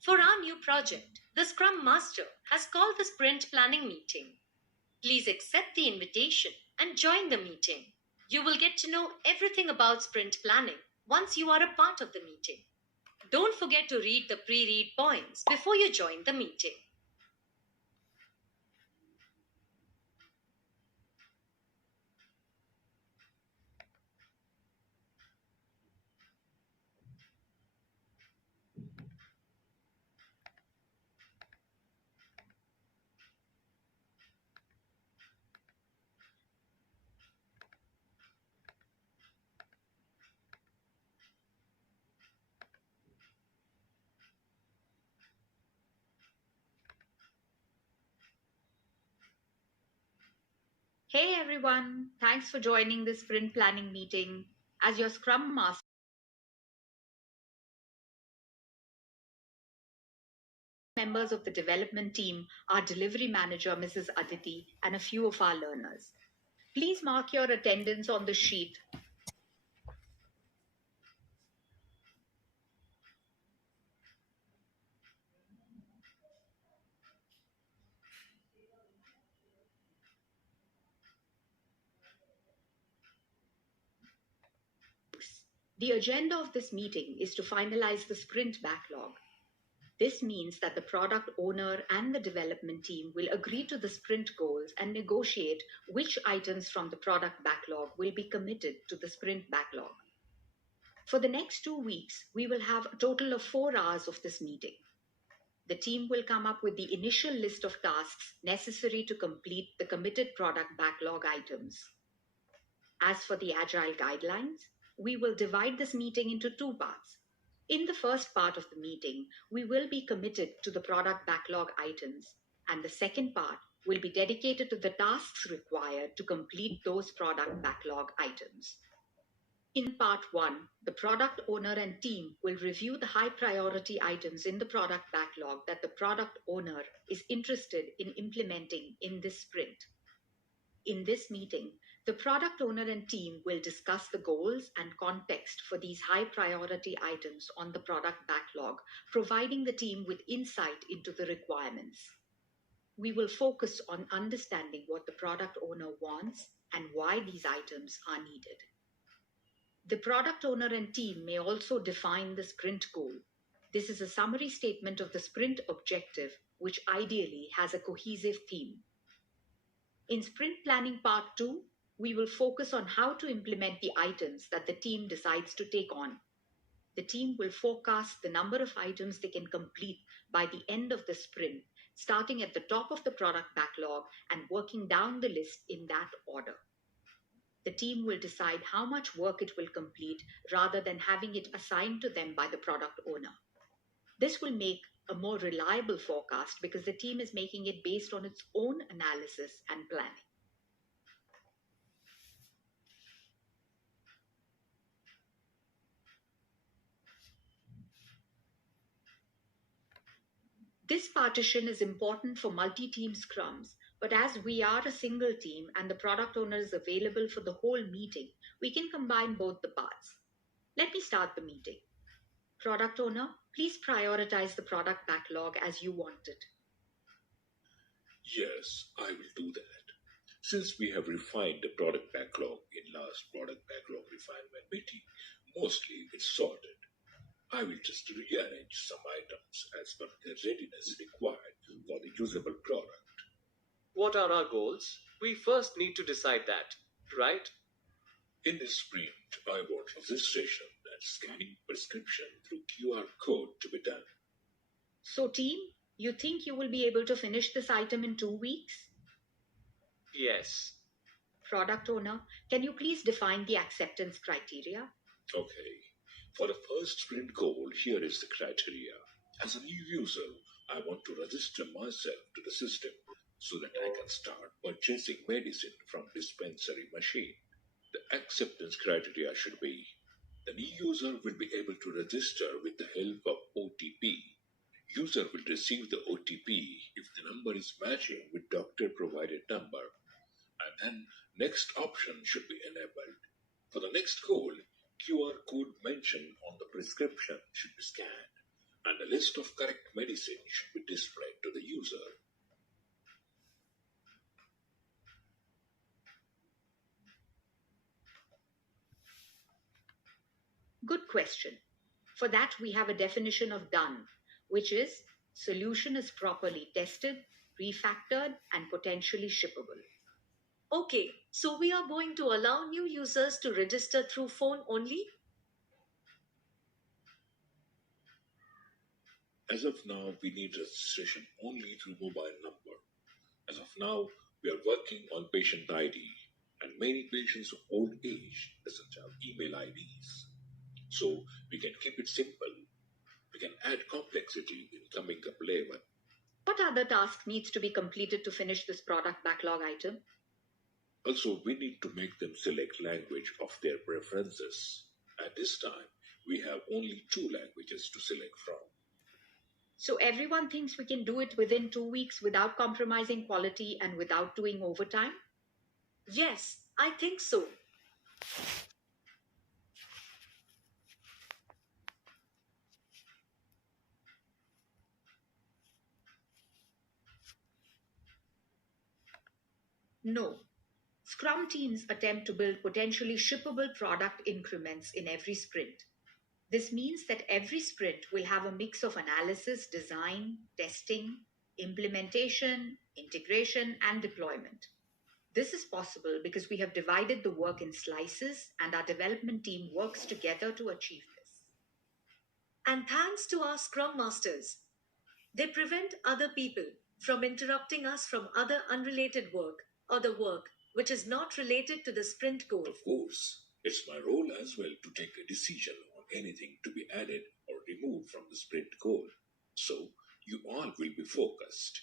For our new project, the Scrum Master has called the sprint planning meeting. Please accept the invitation and join the meeting. You will get to know everything about sprint planning once you are a part of the meeting. Don't forget to read the pre-read points before you join the meeting. Hey everyone, thanks for joining this sprint planning meeting. As your Scrum Master, members of the development team, our delivery manager, Mrs. Aditi, and a few of our learners. Please mark your attendance on the sheet. The agenda of this meeting is to finalize the sprint backlog. This means that the product owner and the development team will agree to the sprint goals and negotiate which items from the product backlog will be committed to the sprint backlog. For the next 2 weeks, we will have a total of 4 hours of this meeting. The team will come up with the initial list of tasks necessary to complete the committed product backlog items. As for the Agile guidelines, we will divide this meeting into 2 parts. In the first part of the meeting, we will be committed to the product backlog items, and the second part will be dedicated to the tasks required to complete those product backlog items. In part 1, the product owner and team will review the high priority items in the product backlog that the product owner is interested in implementing in this sprint. In this meeting, the product owner and team will discuss the goals and context for these high priority items on the product backlog, providing the team with insight into the requirements. We will focus on understanding what the product owner wants and why these items are needed. The product owner and team may also define the sprint goal. This is a summary statement of the sprint objective, which ideally has a cohesive theme. In Sprint Planning Part 2, we will focus on how to implement the items that the team decides to take on. The team will forecast the number of items they can complete by the end of the sprint, starting at the top of the product backlog and working down the list in that order. The team will decide how much work it will complete rather than having it assigned to them by the product owner. This will make a more reliable forecast because the team is making it based on its own analysis and planning. This partition is important for multi-team scrums, but as we are a single team and the product owner is available for the whole meeting, we can combine both the parts. Let me start the meeting. Product owner, please prioritize the product backlog as you want it. Yes, I will do that. Since we have refined the product backlog in last product backlog refinement meeting, mostly it's sorted. I will just rearrange some items as per the readiness required for the usable product. What are our goals? We first need to decide that, right? In this sprint, I want registration and scanning prescription through QR code to be done. So team, you think you will be able to finish this item in 2 weeks? Yes. Product owner, can you please define the acceptance criteria? Okay. For the first sprint goal, here is the criteria. As a new user, I want to register myself to the system so that I can start purchasing medicine from dispensary machine. The acceptance criteria should be: the new user will be able to register with the help of OTP. User will receive the OTP if the number is matching with doctor provided number, and then next option should be enabled. For the next goal, QR code mentioned on the prescription should be scanned, and a list of correct medicine should be displayed to the user. Good question. For that, we have a definition of done, which is solution is properly tested, refactored, and potentially shippable. Okay, so we are going to allow new users to register through phone only? As of now, we need registration only through mobile number. As of now, we are working on patient ID, and many patients of old age doesn't have email IDs. So we can keep it simple. We can add complexity in coming up later. What other task needs to be completed to finish this product backlog item? Also, we need to make them select language of their preferences. At this time, we have only 2 languages to select from. So everyone thinks we can do it within 2 weeks without compromising quality and without doing overtime? Yes, I think so. No. Scrum teams attempt to build potentially shippable product increments in every sprint. This means that every sprint will have a mix of analysis, design, testing, implementation, integration, and deployment. This is possible because we have divided the work in slices and our development team works together to achieve this. And thanks to our Scrum Masters, they prevent other people from interrupting us from other unrelated work or the work which is not related to the sprint goal. Of course, it's my role as well to take a decision on anything to be added or removed from the sprint goal. So you all will be focused.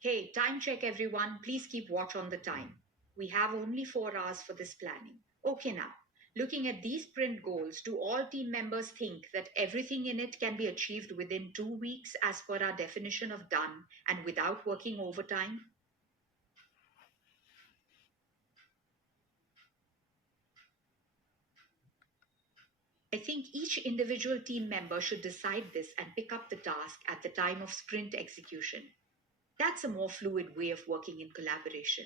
Hey, time check everyone. Please keep watch on the time. We have only 4 hours for this planning. Okay, now, looking at these sprint goals, do all team members think that everything in it can be achieved within 2 weeks as per our definition of done and without working overtime? I think each individual team member should decide this and pick up the task at the time of sprint execution. That's a more fluid way of working in collaboration.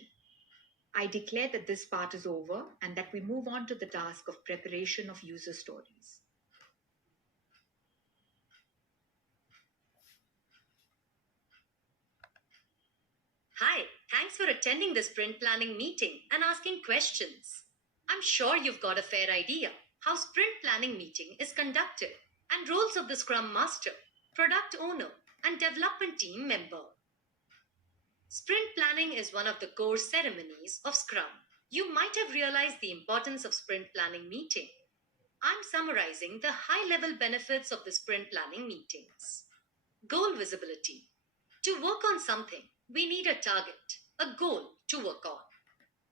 I declare that this part is over and that we move on to the task of preparation of user stories. Hi, thanks for attending the sprint planning meeting and asking questions. I'm sure you've got a fair idea how sprint planning meeting is conducted and roles of the Scrum Master, Product Owner, and Development Team member. Sprint planning is one of the core ceremonies of Scrum. You might have realized the importance of sprint planning meeting. I'm summarizing the high-level benefits of the sprint planning meetings. Goal visibility. To work on something, we need a target, a goal to work on.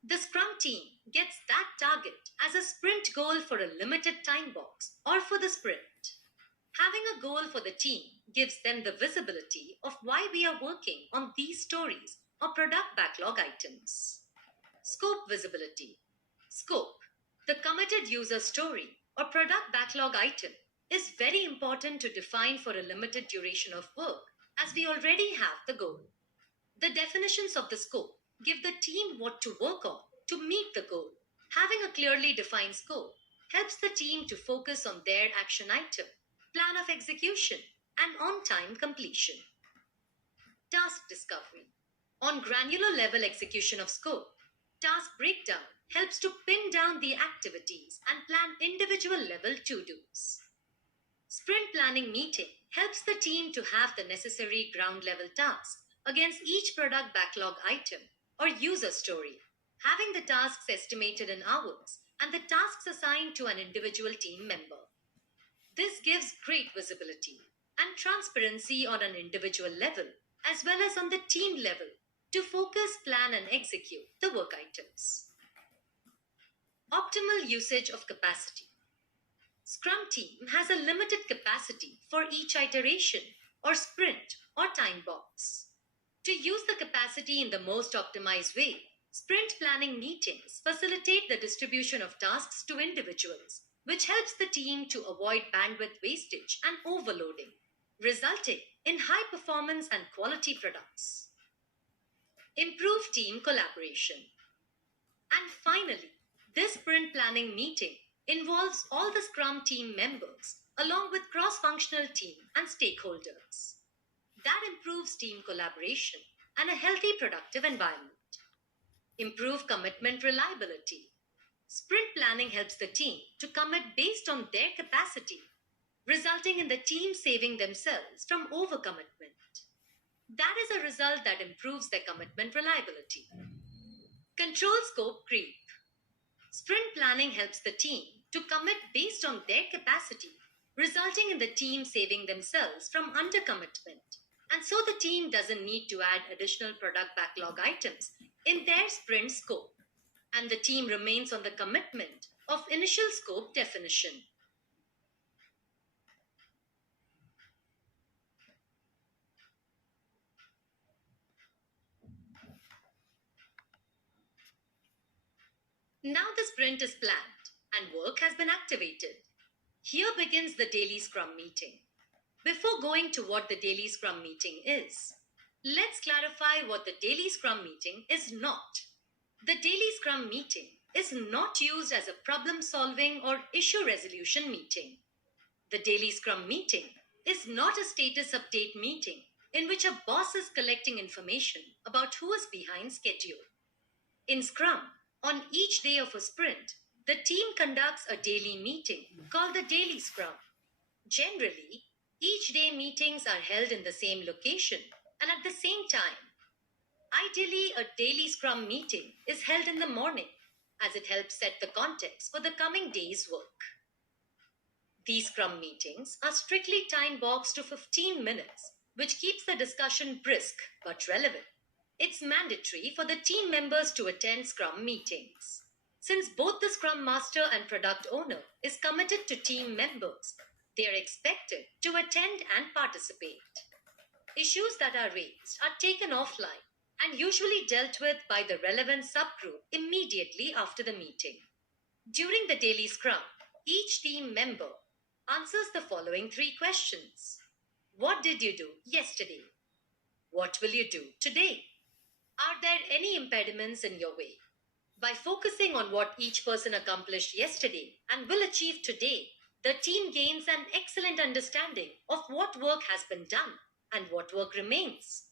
The Scrum team gets that target as a sprint goal for a limited time box or for the sprint. Having a goal for the team gives them the visibility of why we are working on these stories or product backlog items. Scope visibility. Scope, the committed user story or product backlog item, is very important to define for a limited duration of work as we already have the goal. The definitions of the scope give the team what to work on to meet the goal. Having a clearly defined scope helps the team to focus on their action item, plan of execution, and on-time completion. Task discovery. On granular level execution of scope, task breakdown helps to pin down the activities and plan individual level to-dos. Sprint planning meeting helps the team to have the necessary ground level tasks against each product backlog item or user story, having the tasks estimated in hours and the tasks assigned to an individual team member. This gives great visibility and transparency on an individual level as well as on the team level. to focus, plan, and execute the work items. Optimal usage of capacity. Scrum team has a limited capacity for each iteration or sprint or time box. To use the capacity in the most optimized way, sprint planning meetings facilitate the distribution of tasks to individuals, which helps the team to avoid bandwidth wastage and overloading, resulting in high performance and quality products. Improve team collaboration. And finally, this sprint planning meeting involves all the Scrum team members along with cross functional team and stakeholders. That improves team collaboration and a healthy, productive environment. Improve commitment reliability. Sprint planning helps the team to commit based on their capacity, resulting in the team saving themselves from overcommitment. That is a result that improves their commitment reliability. Control scope creep. Sprint planning helps the team to commit based on their capacity, resulting in the team saving themselves from undercommitment. And so the team doesn't need to add additional product backlog items in their sprint scope. And the team remains on the commitment of initial scope definition. Now the sprint is planned and work has been activated. Here begins the daily Scrum meeting. Before going to what the daily Scrum meeting is, let's clarify what the daily Scrum meeting is not. The daily Scrum meeting is not used as a problem solving or issue resolution meeting. The daily Scrum meeting is not a status update meeting in which a boss is collecting information about who is behind schedule. In Scrum, on each day of a sprint, the team conducts a daily meeting called the daily Scrum. Generally, each day meetings are held in the same location and at the same time. Ideally, a daily Scrum meeting is held in the morning as it helps set the context for the coming day's work. These Scrum meetings are strictly time boxed to 15 minutes, which keeps the discussion brisk but relevant. It's mandatory for the team members to attend Scrum meetings. Since both the Scrum Master and Product Owner is committed to team members, they are expected to attend and participate. Issues that are raised are taken offline and usually dealt with by the relevant subgroup immediately after the meeting. During the daily Scrum, each team member answers the following three questions. What did you do yesterday? What will you do today? Are there any impediments in your way? By focusing on what each person accomplished yesterday and will achieve today, the team gains an excellent understanding of what work has been done and what work remains.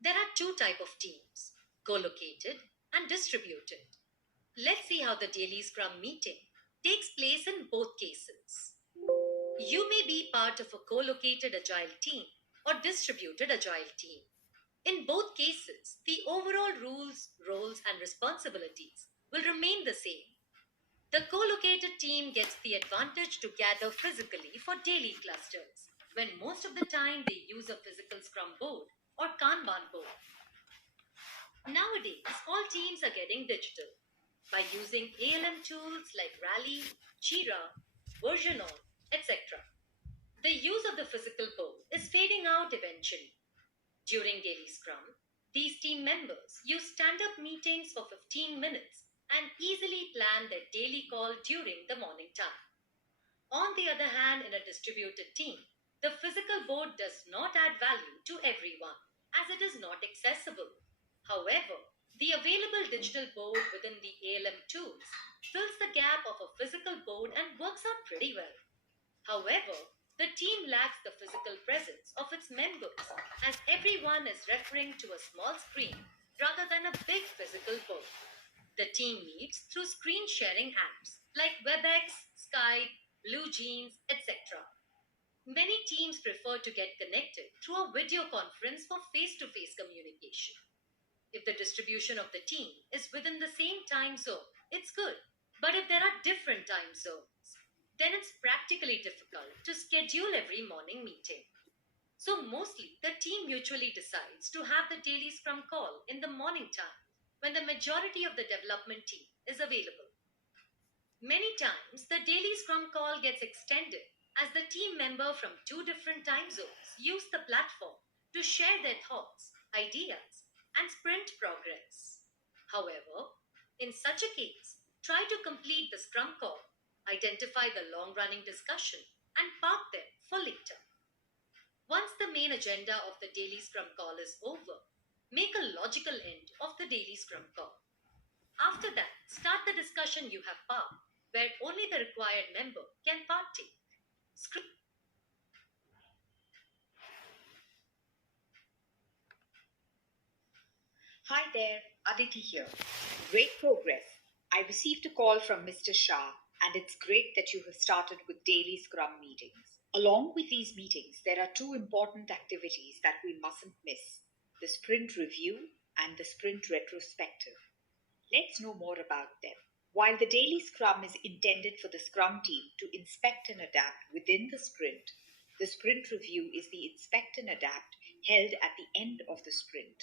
There are two types of teams, co-located and distributed. Let's see how the daily Scrum meeting takes place in both cases. You may be part of a co-located Agile team or distributed Agile team. In both cases, the overall rules, roles, and responsibilities will remain the same. The co-located team gets the advantage to gather physically for daily clusters, when most of the time they use a physical Scrum board or Kanban board. Nowadays, all teams are getting digital by using ALM tools like Rally, Jira, Versionon, etc. The use of the physical board is fading out eventually. During daily Scrum, these team members use stand-up meetings for 15 minutes and easily plan their daily call during the morning time. On the other hand, in a distributed team, the physical board does not add value to everyone as it is not accessible. However, the available digital board within the ALM tools fills the gap of a physical board and works out pretty well. However, the team lacks the physical presence of its members as everyone is referring to a small screen rather than a big physical board. The team meets through screen sharing apps like WebEx, Skype, BlueJeans, etc. Many teams prefer to get connected through a video conference for face to face communication. If the distribution of the team is within the same time zone, it's good. But if there are different time zones, then it's practically difficult to schedule every morning meeting. So, mostly the team mutually decides to have the daily Scrum call in the morning time when the majority of the development team is available. Many times, the daily Scrum call gets extended as the team member from two different time zones use the platform to share their thoughts, ideas, and sprint progress. However, in such a case, try to complete the Scrum call, identify the long running discussion, and park them for later. Once the main agenda of the daily Scrum call is over, make a logical end of the daily Scrum call. After that, start the discussion you have parked, where only the required member can partake. Scrum. Hi there, Aditi here. Great progress. I received a call from Mr. Shah, and it's great that you have started with daily Scrum meetings. Along with these meetings, there are two important activities that we mustn't miss: the sprint review and the sprint retrospective. Let's know more about them. While the daily Scrum is intended for the Scrum team to inspect and adapt within the sprint review is the inspect and adapt held at the end of the sprint.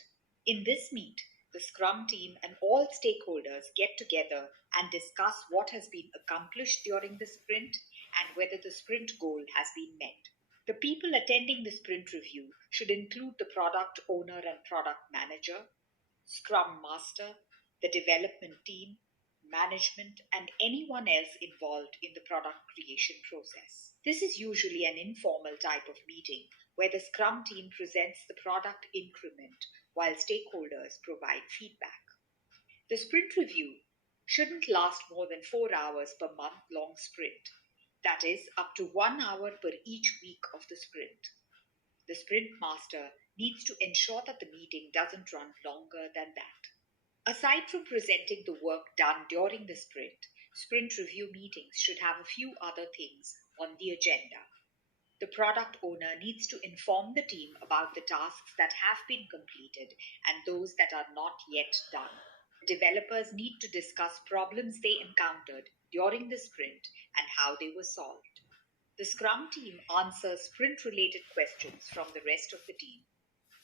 In this meet, the Scrum team and all stakeholders get together and discuss what has been accomplished during the sprint and whether the sprint goal has been met. The people attending the sprint review should include the product owner and product manager, Scrum Master, the development team, management, and anyone else involved in the product creation process. This is usually an informal type of meeting where the Scrum team presents the product increment while stakeholders provide feedback. The sprint review shouldn't last more than 4 hours per month long sprint. That is, up to 1 hour per each week of the sprint. The sprint master needs to ensure that the meeting doesn't run longer than that. Aside from presenting the work done during the sprint review meetings should have a few other things on the agenda. The product owner needs to inform the team about the tasks that have been completed and those that are not yet done. Developers need to discuss problems they encountered during the sprint and how they were solved. The Scrum team answers sprint related questions from the rest of the team.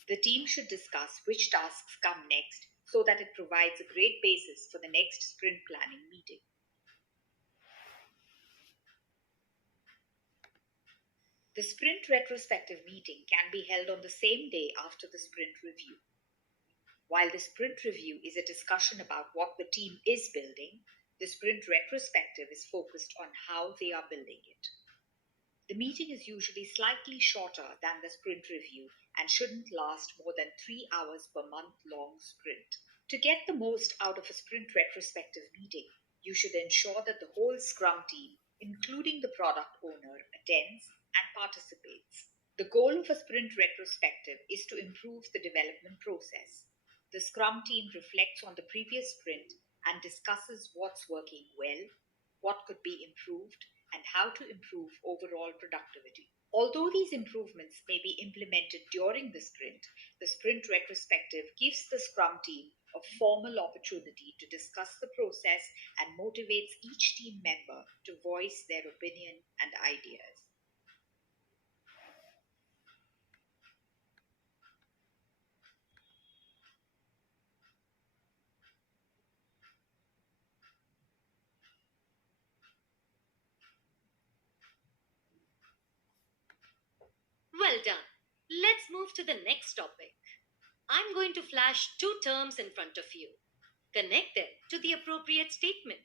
The team should discuss which tasks come next so that it provides a great basis for the next sprint planning meeting. The sprint retrospective meeting can be held on the same day after the sprint review. While the sprint review is a discussion about what the team is building, the sprint retrospective is focused on how they are building it. The meeting is usually slightly shorter than the sprint review and shouldn't last more than 3 hours per month long sprint. To get the most out of a sprint retrospective meeting, you should ensure that the whole Scrum team, including the product owner, attends and participates. The goal of a sprint retrospective is to improve the development process. The Scrum team reflects on the previous sprint and discusses what's working well, what could be improved, and how to improve overall productivity. Although these improvements may be implemented during the sprint retrospective gives the Scrum team a formal opportunity to discuss the process and motivates each team member to voice their opinion and ideas. Well done. Let's move to the next topic. I'm going to flash two terms in front of you. Connect them to the appropriate statement.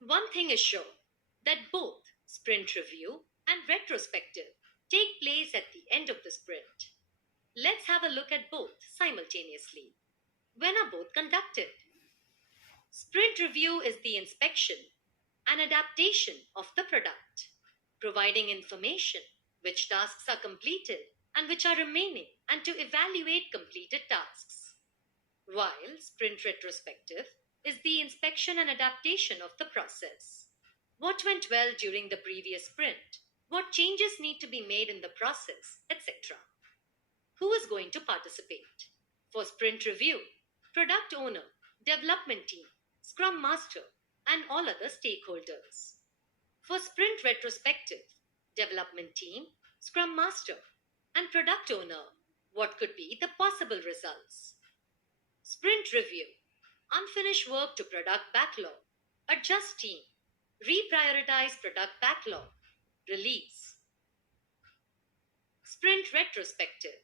One thing is sure that both sprint review and retrospective take place at the end of the sprint. Let's have a look at both simultaneously. When are both conducted? Sprint review is the inspection and adaptation of the product, providing information which tasks are completed and which are remaining, and to evaluate completed tasks. While sprint retrospective is the inspection and adaptation of the process. What went well during the previous sprint? What changes need to be made in the process, etc. Who is going to participate? For sprint review, product owner, development team, scrum master, and all other stakeholders. For sprint retrospective, development team, scrum master, and product owner, what could be the possible results? Sprint review, unfinished work to product backlog, adjust team, reprioritize product backlog, release. Sprint retrospective,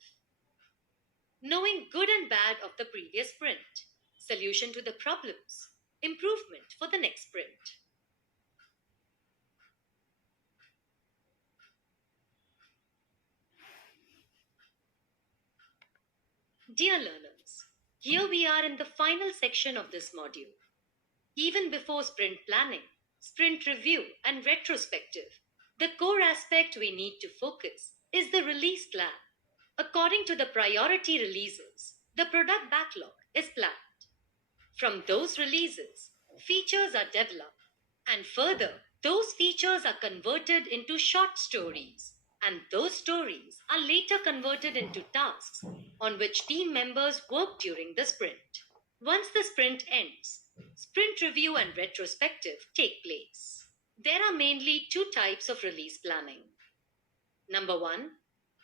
knowing good and bad of the previous sprint, solution to the problems, improvement for the next sprint. Dear learners, here we are in the final section of this module. Even before sprint planning, sprint review, and retrospective, the core aspect we need to focus is the release plan. According to the priority releases, the product backlog is planned. From those releases, features are developed, and further, those features are converted into short stories, and those stories are later converted into tasks on which team members work during the sprint. Once the sprint ends, sprint review and retrospective take place. There are mainly two types of release planning. Number one,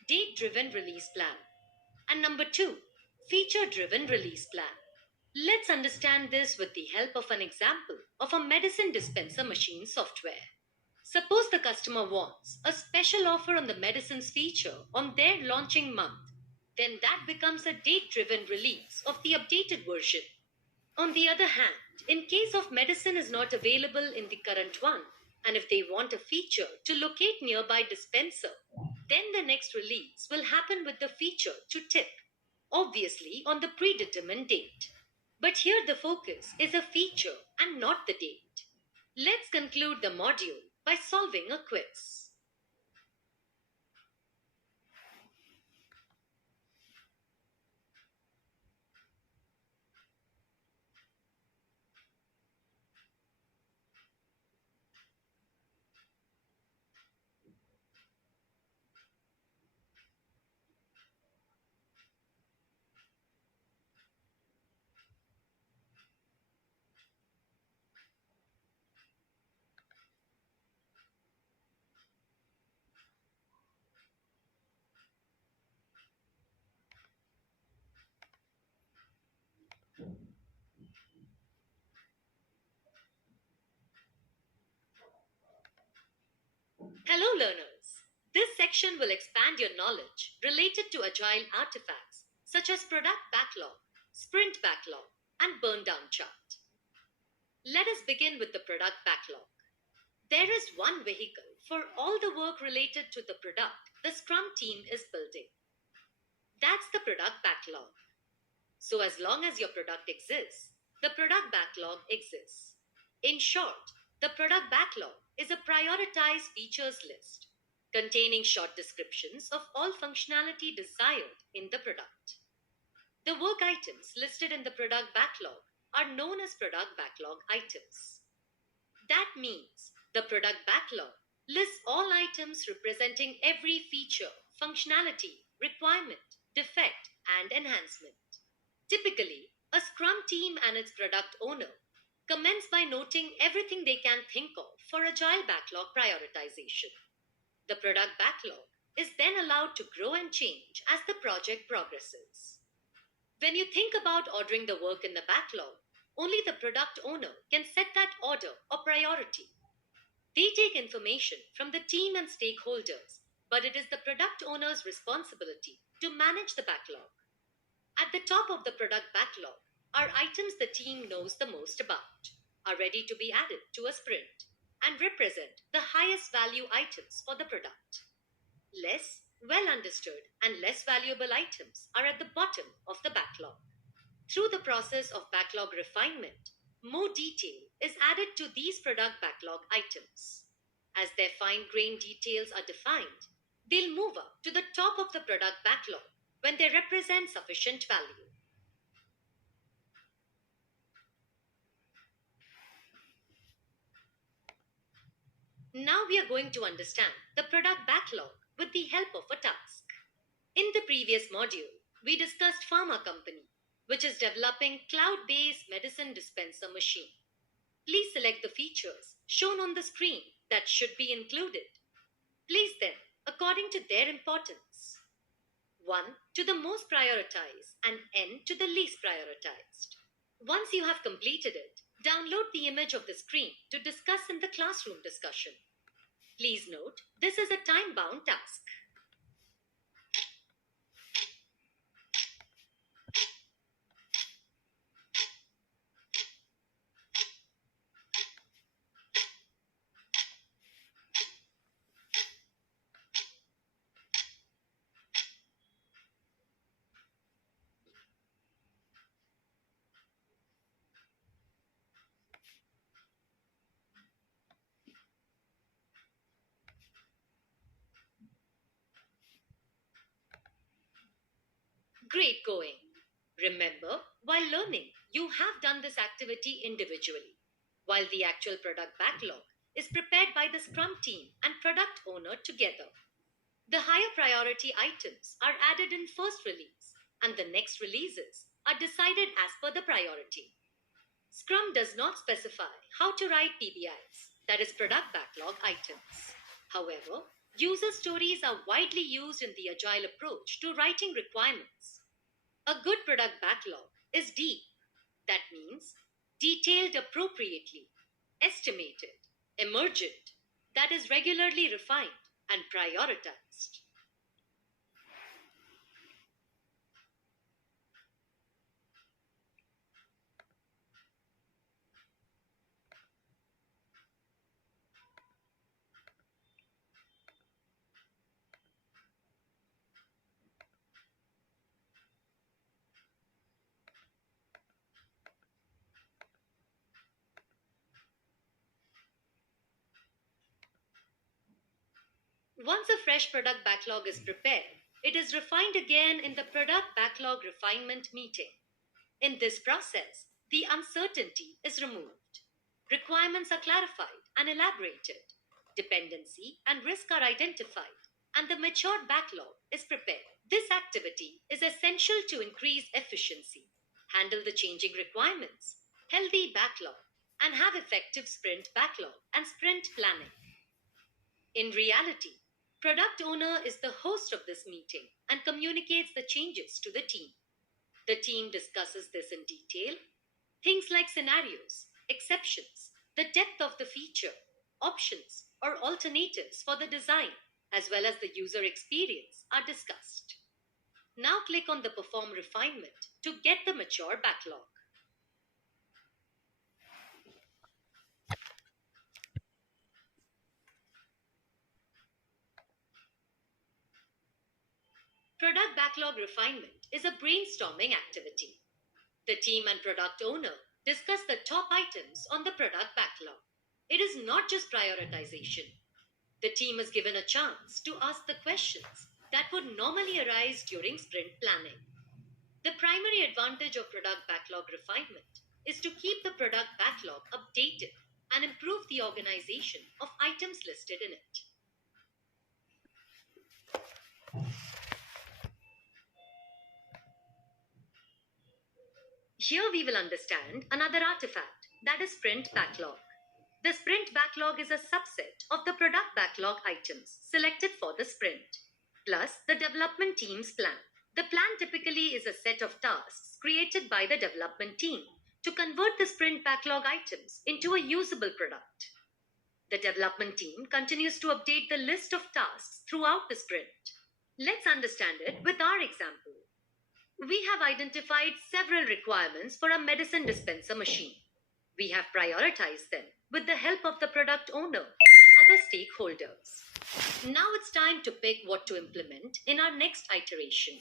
date driven release plan, and number two, feature driven release plan. Let's understand this with the help of an example of a medicine dispenser machine software. Suppose the customer wants a special offer on the medicine's feature on their launching month. Then that becomes a date-driven release of the updated version. On the other hand, in case of medicine is not available in the current one, and if they want a feature to locate nearby dispenser, then the next release will happen with the feature to tip, obviously on the predetermined date. But here the focus is a feature and not the date. Let's conclude the module by solving a quiz. Hello learners! This section will expand your knowledge related to Agile artifacts such as product backlog, sprint backlog, and burn down chart. Let us begin with the product backlog. There is one vehicle for all the work related to the product the Scrum team is building. That's the product backlog. So as long as your product exists, the product backlog exists. In short, the product backlog is a prioritized features list containing short descriptions of all functionality desired in the product. The work items listed in the product backlog are known as product backlog items. That means the product backlog lists all items representing every feature, functionality, requirement, defect, and enhancement. Typically, a Scrum team and its product owner commence by noting everything they can think of for Agile backlog prioritization. The product backlog is then allowed to grow and change as the project progresses. When you think about ordering the work in the backlog, only the product owner can set that order or priority. They take information from the team and stakeholders, but it is the product owner's responsibility to manage the backlog. At the top of the product backlog are items the team knows the most about, are ready to be added to a sprint, and represent the highest value items for the product. Less well understood and less valuable items are at the bottom of the backlog. Through the process of backlog refinement, more detail is added to these product backlog items. As their fine-grained details are defined, they'll move up to the top of the product backlog when they represent sufficient value. Now we are going to understand the product backlog with the help of a task. In the previous module, we discussed Pharma Company, which is developing cloud-based medicine dispenser machine. Please select the features shown on the screen that should be included. Place them according to their importance. 1 to the most prioritized and N to the least prioritized. Once you have completed it, download the image of the screen to discuss in the classroom discussion. Please note, this is a time-bound task. Great going. Remember, while learning, you have done this activity individually, while the actual product backlog is prepared by the Scrum team and product owner together. The higher priority items are added in first release, and the next releases are decided as per the priority. Scrum does not specify how to write PBIs, that is, product backlog items. However, user stories are widely used in the Agile approach to writing requirements. A good product backlog is deep. That means detailed appropriately, estimated, emergent, that is regularly refined and prioritized. Once a fresh product backlog is prepared, it is refined again in the product backlog refinement meeting. In this process, the uncertainty is removed. Requirements are clarified and elaborated. Dependency and risk are identified, and the matured backlog is prepared. This activity is essential to increase efficiency, handle the changing requirements, healthy backlog, and have effective sprint backlog and sprint planning. In reality, product owner is the host of this meeting and communicates the changes to the team. The team discusses this in detail. Things like scenarios, exceptions, the depth of the feature, options, or alternatives for the design, as well as the user experience, are discussed. Now click on the Perform Refinement to get the mature backlog. Product backlog refinement is a brainstorming activity. The team and product owner discuss the top items on the product backlog. It is not just prioritization. The team is given a chance to ask the questions that would normally arise during sprint planning. The primary advantage of product backlog refinement is to keep the product backlog updated and improve the organization of items listed in it. Here we will understand another artifact, that is sprint backlog. The sprint backlog is a subset of the product backlog items selected for the sprint, plus the development team's plan. The plan typically is a set of tasks created by the development team to convert the sprint backlog items into a usable product. The development team continues to update the list of tasks throughout the sprint. Let's understand it with our example. We have identified several requirements for a medicine dispenser machine. We have prioritized them with the help of the product owner and other stakeholders. Now it's time to pick what to implement in our next iteration.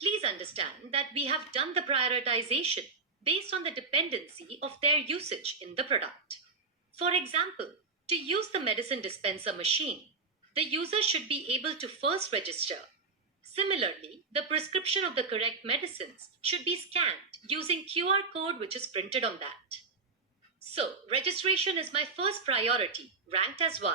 Please understand that we have done the prioritization based on the dependency of their usage in the product. For example, to use the medicine dispenser machine, the user should be able to first register. Similarly, the prescription of the correct medicines should be scanned using QR code which is printed on that. So, registration is my first priority, ranked as 1.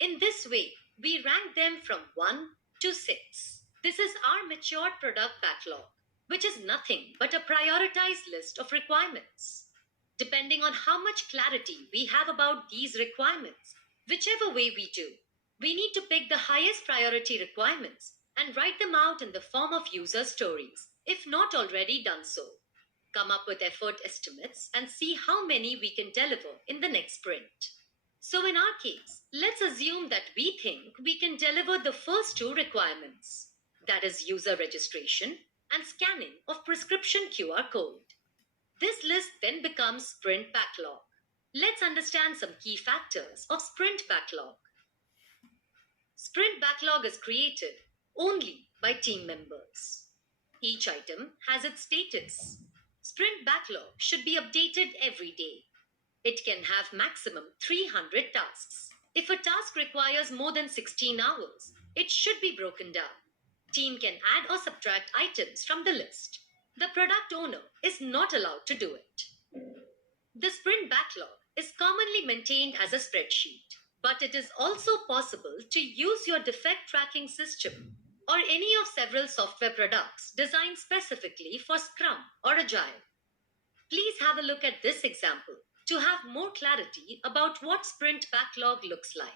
In this way, we rank them from 1 to 6. This is our matured product backlog, which is nothing but a prioritized list of requirements. Depending on how much clarity we have about these requirements, whichever way we do, we need to pick the highest priority requirements and write them out in the form of user stories, if not already done so. Come up with effort estimates and see how many we can deliver in the next sprint. So, in our case, let's assume that we think we can deliver the first two requirements, that is, user registration and scanning of prescription QR code. This list then becomes sprint backlog. Let's understand some key factors of sprint backlog. Sprint backlog is created only by team members. Each item has its status. Sprint backlog should be updated every day. It can have maximum 300 tasks. If a task requires more than 16 hours, it should be broken down. Team can add or subtract items from the list. The product owner is not allowed to do it. The sprint backlog is commonly maintained as a spreadsheet, but it is also possible to use your defect tracking system or any of several software products designed specifically for Scrum or Agile. Please have a look at this example to have more clarity about what sprint backlog looks like.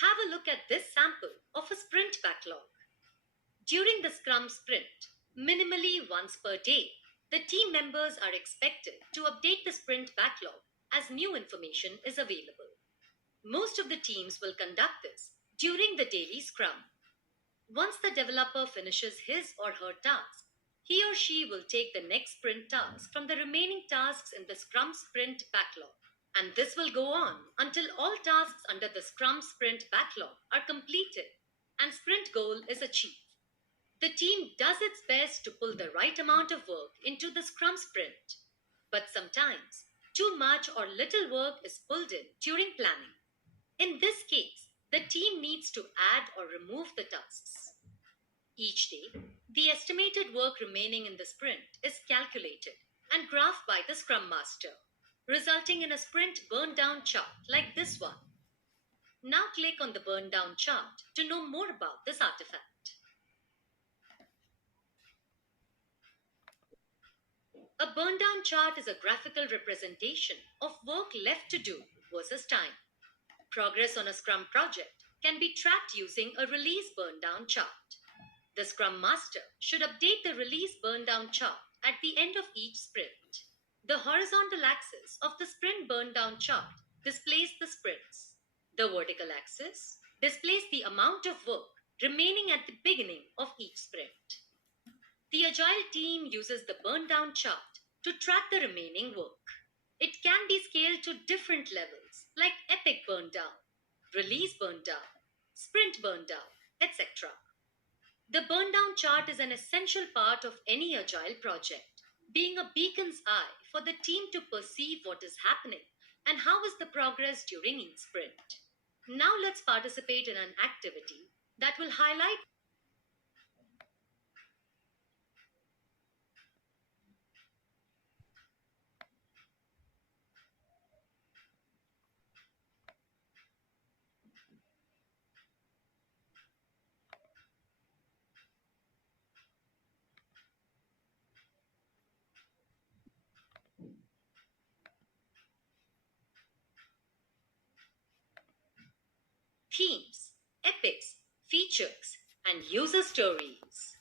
Have a look at this sample of a sprint backlog. During the Scrum sprint, minimally once per day, the team members are expected to update the sprint backlog as new information is available. Most of the teams will conduct this during the daily Scrum. Once the developer finishes his or her task, he or she will take the next sprint task from the remaining tasks in the Scrum sprint backlog. And this will go on until all tasks under the Scrum sprint backlog are completed and sprint goal is achieved. The team does its best to pull the right amount of work into the Scrum sprint, but sometimes too much or little work is pulled in during planning. In this case, the team needs to add or remove the tasks. Each day, the estimated work remaining in the sprint is calculated and graphed by the Scrum Master, resulting in a sprint burn down chart like this one. Now click on the burn down chart to know more about this artifact. A burn down chart is a graphical representation of work left to do versus time. Progress on a Scrum project can be tracked using a release burn down chart. The Scrum Master should update the release burn down chart at the end of each sprint. The horizontal axis of the sprint burn down chart displays the sprints. The vertical axis displays the amount of work remaining at the beginning of each sprint. The Agile team uses the burn down chart to track the remaining work. It can be scaled to different levels like epic burn down, release burn down, sprint burn down, etc. The burn down chart is an essential part of any Agile project, being a beacon's eye for the team to perceive what is happening and how is the progress during each sprint. Now let's participate in an activity that will highlight themes, epics, features, and user stories.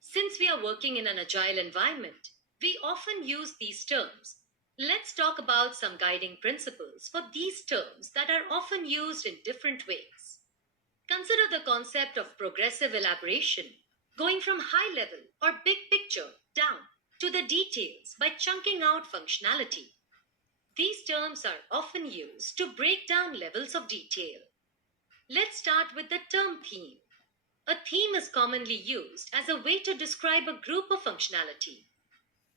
Since we are working in an agile environment, we often use these terms. Let's talk about some guiding principles for these terms that are often used in different ways. Consider the concept of progressive elaboration, going from high level or big picture down to the details by chunking out functionality. These terms are often used to break down levels of detail. Let's start with the term theme. A theme is commonly used as a way to describe a group of functionality.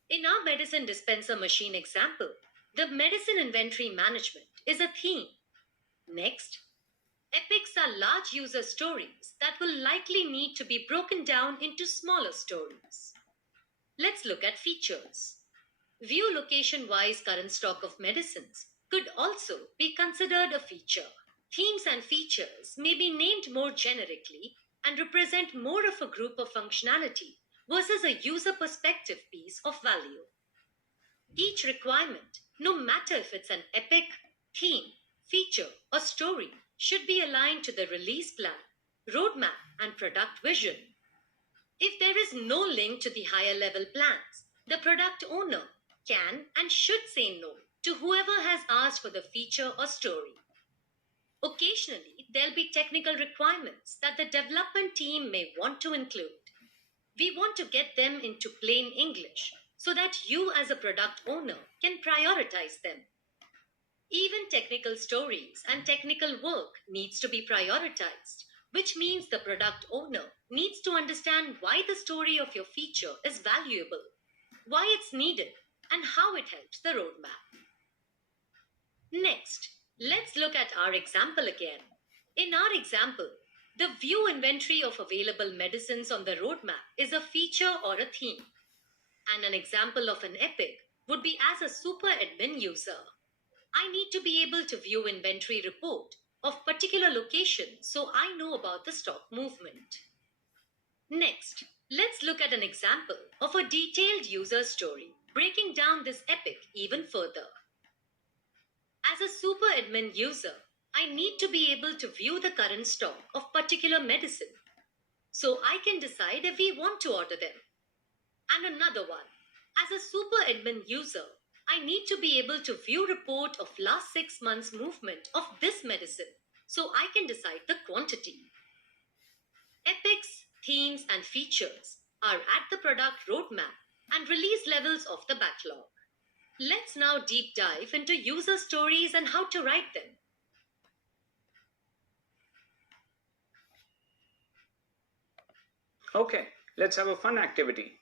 In our medicine dispenser machine example, the medicine inventory management is a theme. Next, epics are large user stories that will likely need to be broken down into smaller stories. Let's look at features. View location wise current stock of medicines could also be considered a feature. Themes and features may be named more generically and represent more of a group of functionality versus a user perspective piece of value. Each requirement, no matter if it's an epic, theme, feature, or story, should be aligned to the release plan, roadmap, and product vision. If there is no link to the higher level plans, the product owner can and should say no to whoever has asked for the feature or story. Occasionally, there'll be technical requirements that the development team may want to include. We want to get them into plain English so that you, as a product owner, can prioritize them. Even technical stories and technical work needs to be prioritized, which means the product owner needs to understand why the story of your feature is valuable, why it's needed, and how it helps the roadmap. Next, let's look at our example again. In our example, the view inventory of available medicines on the roadmap is a feature or a theme. And an example of an epic would be as a super admin user. I need to be able to view inventory report of particular location so I know about the stock movement. Next, let's look at an example of a detailed user story, breaking down this epic even further. As a super admin user, I need to be able to view the current stock of particular medicine so I can decide if we want to order them. And another one, as a super admin user, I need to be able to view report of last 6 months movement of this medicine so I can decide the quantity. Epics, themes, and features are at the product roadmap and release levels of the backlog. Let's now deep dive into user stories and how to write them. Okay, let's have a fun activity.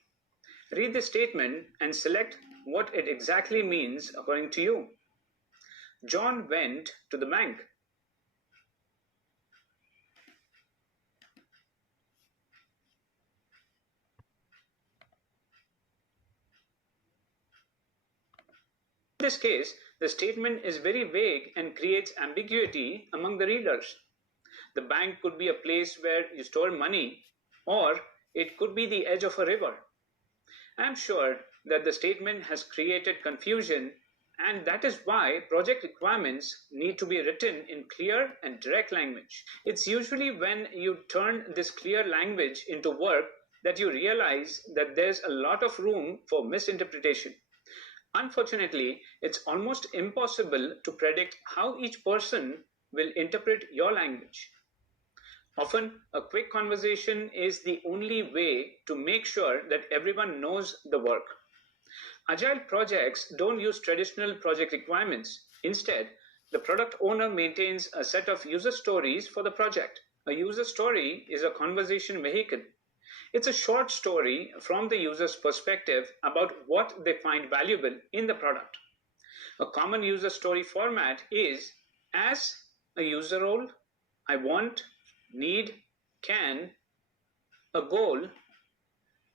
Read the statement and select what it exactly means according to you. John went to the bank. In this case, the statement is very vague and creates ambiguity among the readers. The bank could be a place where you store money, or it could be the edge of a river. I'm sure that the statement has created confusion, and that is why project requirements need to be written in clear and direct language. It's usually when you turn this clear language into work that you realize that there's a lot of room for misinterpretation. Unfortunately, it's almost impossible to predict how each person will interpret your language. Often, a quick conversation is the only way to make sure that everyone knows the work. Agile projects don't use traditional project requirements. Instead, the product owner maintains a set of user stories for the project. A user story is a conversation vehicle. It's a short story from the user's perspective about what they find valuable in the product. A common user story format is as a user role, I want, need, can, a goal,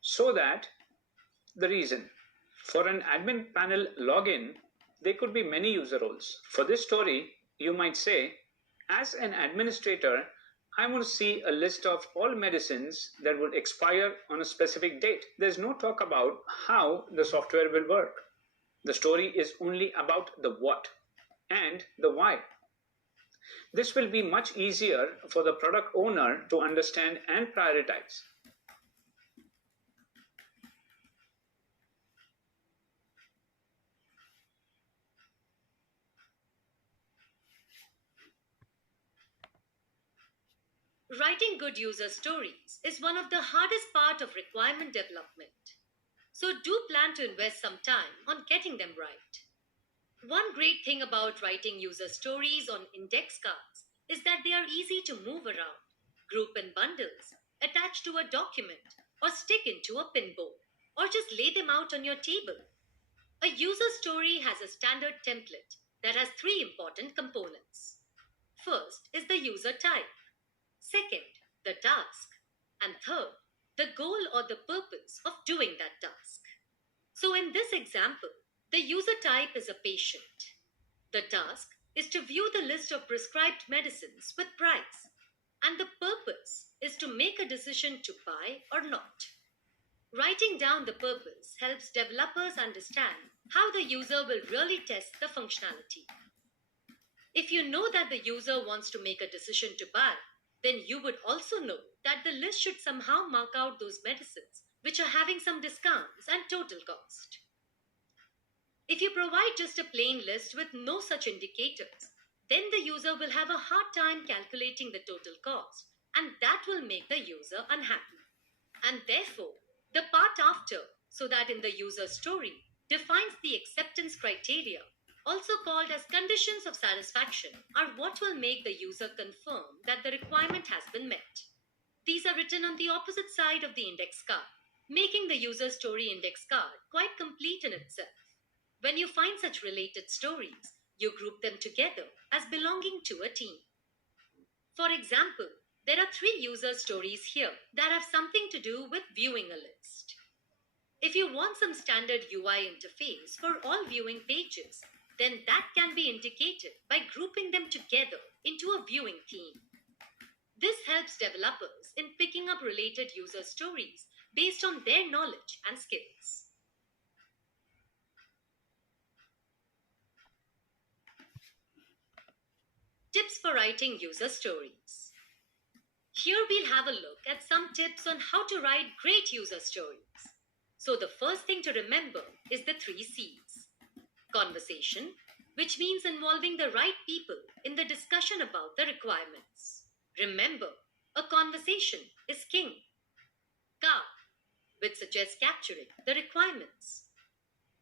so that, the reason. For an admin panel login, there could be many user roles. For this story, you might say, as an administrator, I want to see a list of all medicines that would expire on a specific date. There's no talk about how the software will work. The story is only about the what and the why. This will be much easier for the product owner to understand and prioritize. Writing good user stories is one of the hardest part of requirement development. So do plan to invest some time on getting them right. One great thing about writing user stories on index cards is that they are easy to move around, group in bundles, attach to a document, or stick into a pinboard, or just lay them out on your table. A user story has a standard template that has three important components. First is the user type. Second, the task. And third, the goal or the purpose of doing that task. So in this example, The user type is a patient. The task is to view the list of prescribed medicines with price, and the purpose is to make a decision to buy or not. Writing down the purpose helps developers understand how the user will really test the functionality. If you know that the user wants to make a decision to buy, then you would also know that the list should somehow mark out those medicines which are having some discounts and total cost. If you provide just a plain list with no such indicators, then the user will have a hard time calculating the total cost, and that will make the user unhappy. And therefore, the part after, so that in the user story, defines the acceptance criteria, also called as conditions of satisfaction, are what will make the user confirm that the requirement has been met. These are written on the opposite side of the index card, making the user story index card quite complete in itself. When you find such related stories, you group them together as belonging to a team. For example, there are 3 user stories here that have something to do with viewing a list. If you want some standard UI interface for all viewing pages, then that can be indicated by grouping them together into a viewing theme. This helps developers in picking up related user stories based on their knowledge and skills. Tips for writing user stories. Here we'll have a look at some tips on how to write great user stories. So the first thing to remember is the 3 C's. Conversation, which means involving the right people in the discussion about the requirements. Remember, a conversation is king. Card, which suggests capturing the requirements.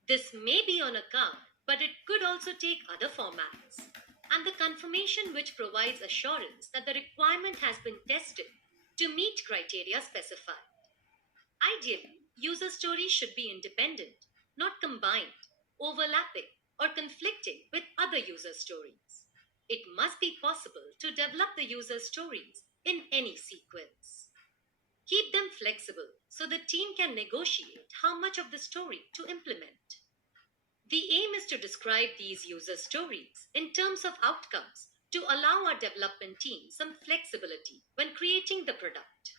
This may be on a card, but it could also take other formats. And the confirmation, which provides assurance that the requirement has been tested to meet criteria specified. Ideally, user stories should be independent, not combined, overlapping, or conflicting with other user stories. It must be possible to develop the user stories in any sequence. Keep them flexible so the team can negotiate how much of the story to implement. The aim is to describe these user stories in terms of outcomes to allow our development team some flexibility when creating the product.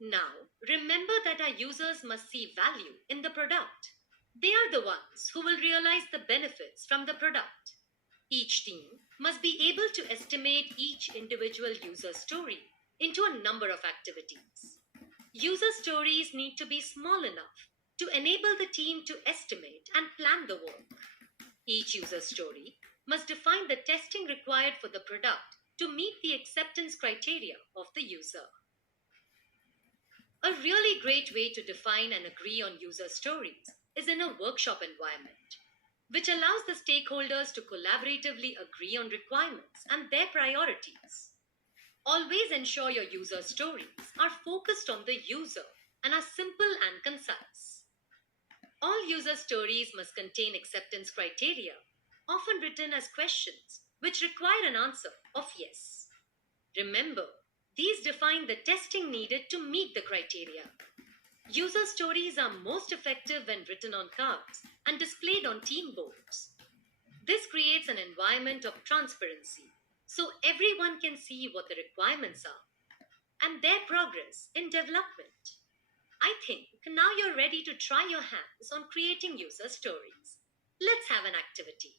Now, remember that our users must see value in the product. They are the ones who will realize the benefits from the product. Each team must be able to estimate each individual user story into a number of activities. User stories need to be small enough to enable the team to estimate and plan the work. Each user story must define the testing required for the product to meet the acceptance criteria of the user. A really great way to define and agree on user stories is in a workshop environment, which allows the stakeholders to collaboratively agree on requirements and their priorities. Always ensure your user stories are focused on the user and are simple and concise. All user stories must contain acceptance criteria, often written as questions, which require an answer of yes. Remember, these define the testing needed to meet the criteria. User stories are most effective when written on cards and displayed on team boards. This creates an environment of transparency, so everyone can see what the requirements are and their progress in development. I think now you're ready to try your hands on creating user stories. Let's have an activity.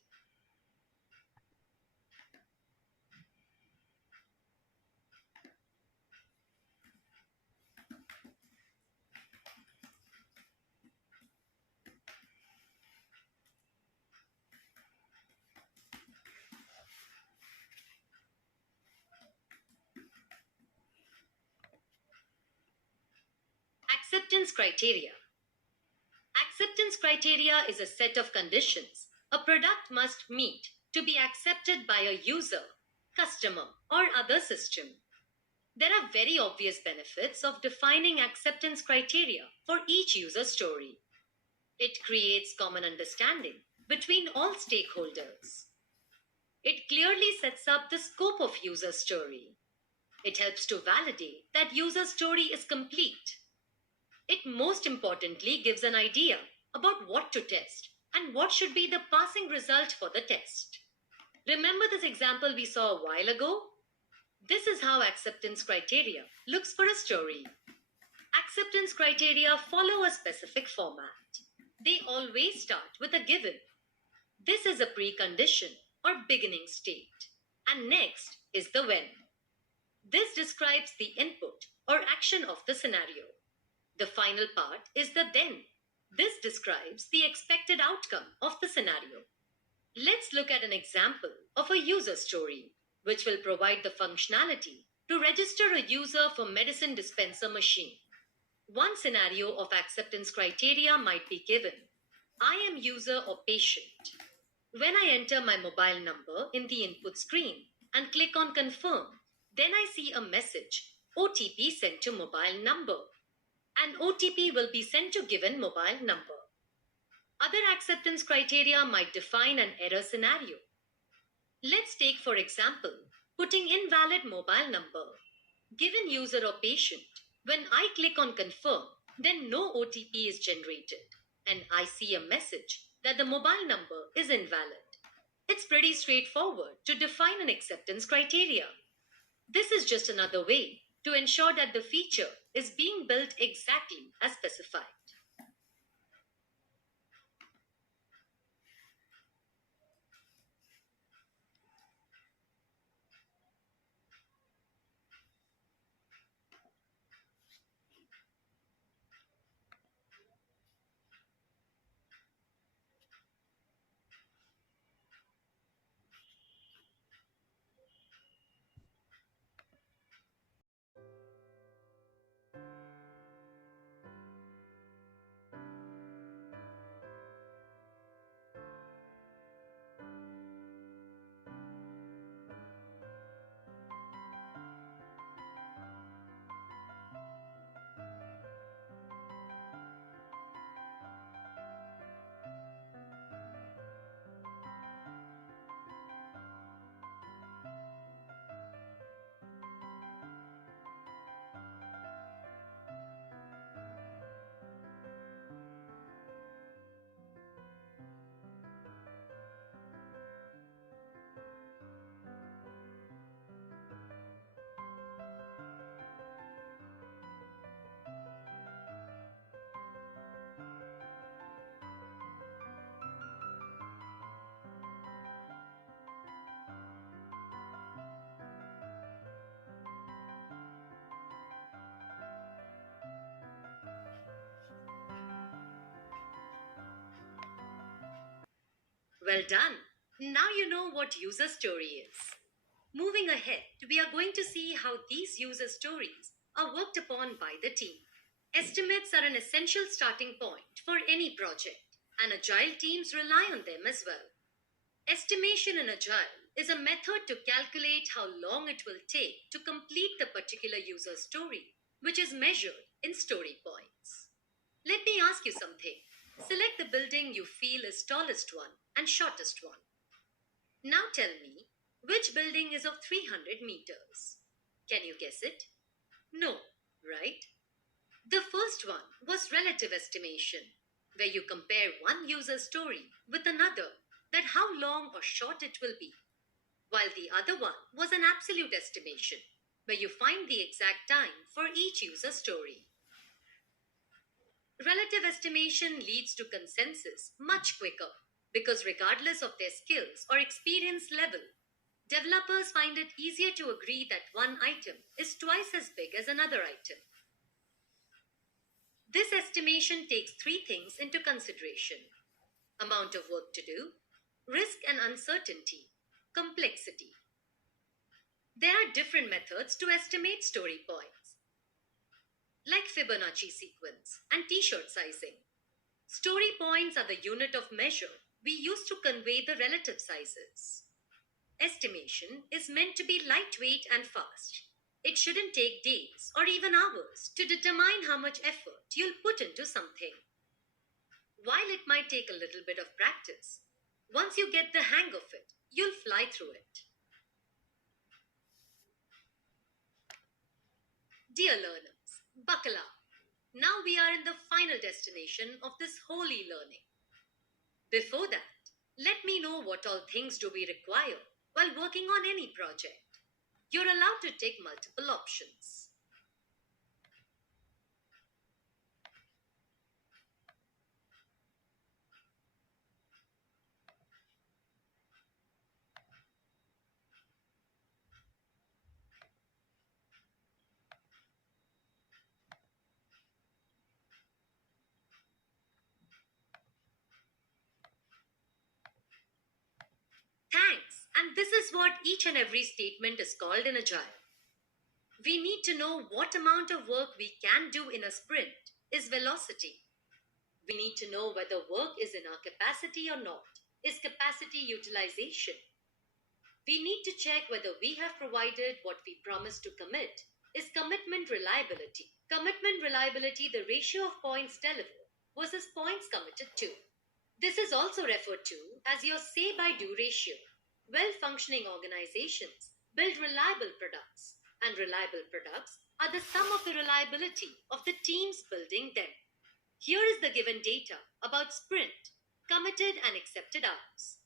Acceptance criteria. Acceptance criteria is a set of conditions a product must meet to be accepted by a user, customer, or other system. There are very obvious benefits of defining acceptance criteria for each user story. It creates common understanding between all stakeholders. It clearly sets up the scope of user story. It helps to validate that user story is complete. It most importantly gives an idea about what to test And what should be the passing result for the test? Remember this example we saw a while ago? This is how acceptance criteria looks for a story. Acceptance criteria follow a specific format. They always start with a given. This is a precondition or beginning state. And next is the when. This describes the input or action of the scenario. The final part is the then. This describes the expected outcome of the scenario. Let's look at an example of a user story, which will provide the functionality to register a user for medicine dispenser machine. One scenario of acceptance criteria might be given. I am user or patient. When I enter my mobile number in the input screen and click on confirm, then I see a message, OTP sent to mobile number. An OTP will be sent to given mobile number. Other acceptance criteria might define an error scenario. Let's take, for example, putting invalid mobile number. Given user or patient, when I click on confirm, then no OTP is generated, and I see a message that the mobile number is invalid. It's pretty straightforward to define an acceptance criteria. This is just another way to ensure that the feature is being built exactly as specified. Well done. Now you know what user story is. Moving ahead, we are going to see how these user stories are worked upon by the team. Estimates are an essential starting point for any project, and agile teams rely on them as well. Estimation in agile is a method to calculate how long it will take to complete the particular user story, which is measured in story points. Let me ask you something. Select the building you feel is tallest one and shortest one. Now tell me, which building is of 300 meters? Can you guess it? No, right? The first one was relative estimation, where you compare one user story with another, that how long or short it will be. While the other one was an absolute estimation, where you find the exact time for each user story. Relative estimation leads to consensus much quicker because, regardless of their skills or experience level, developers find it easier to agree that one item is twice as big as another item. This estimation takes three things into consideration: amount of work to do, risk and uncertainty, complexity. There are different methods to estimate story points, like Fibonacci sequence and t-shirt sizing. Story points are the unit of measure we use to convey the relative sizes. Estimation is meant to be lightweight and fast. It shouldn't take days or even hours to determine how much effort you'll put into something. While it might take a little bit of practice, once you get the hang of it, you'll fly through it. Dear learners, buckle up. Now we are in the final destination of this whole e-learning. Before that, let me know what all things do we require while working on any project. You're allowed to take multiple options. Thanks. And this is what each and every statement is called in Agile. We need to know what amount of work we can do in a sprint is velocity. We need to know whether work is in our capacity or not, is capacity utilization. We need to check whether we have provided what we promised to commit, is commitment reliability. Commitment reliability, the ratio of points delivered versus points committed to. This is also referred to as your say by do ratio. Well functioning organizations build reliable products, and reliable products are the sum of the reliability of the teams building them. Here is the given data about sprint, committed and accepted hours.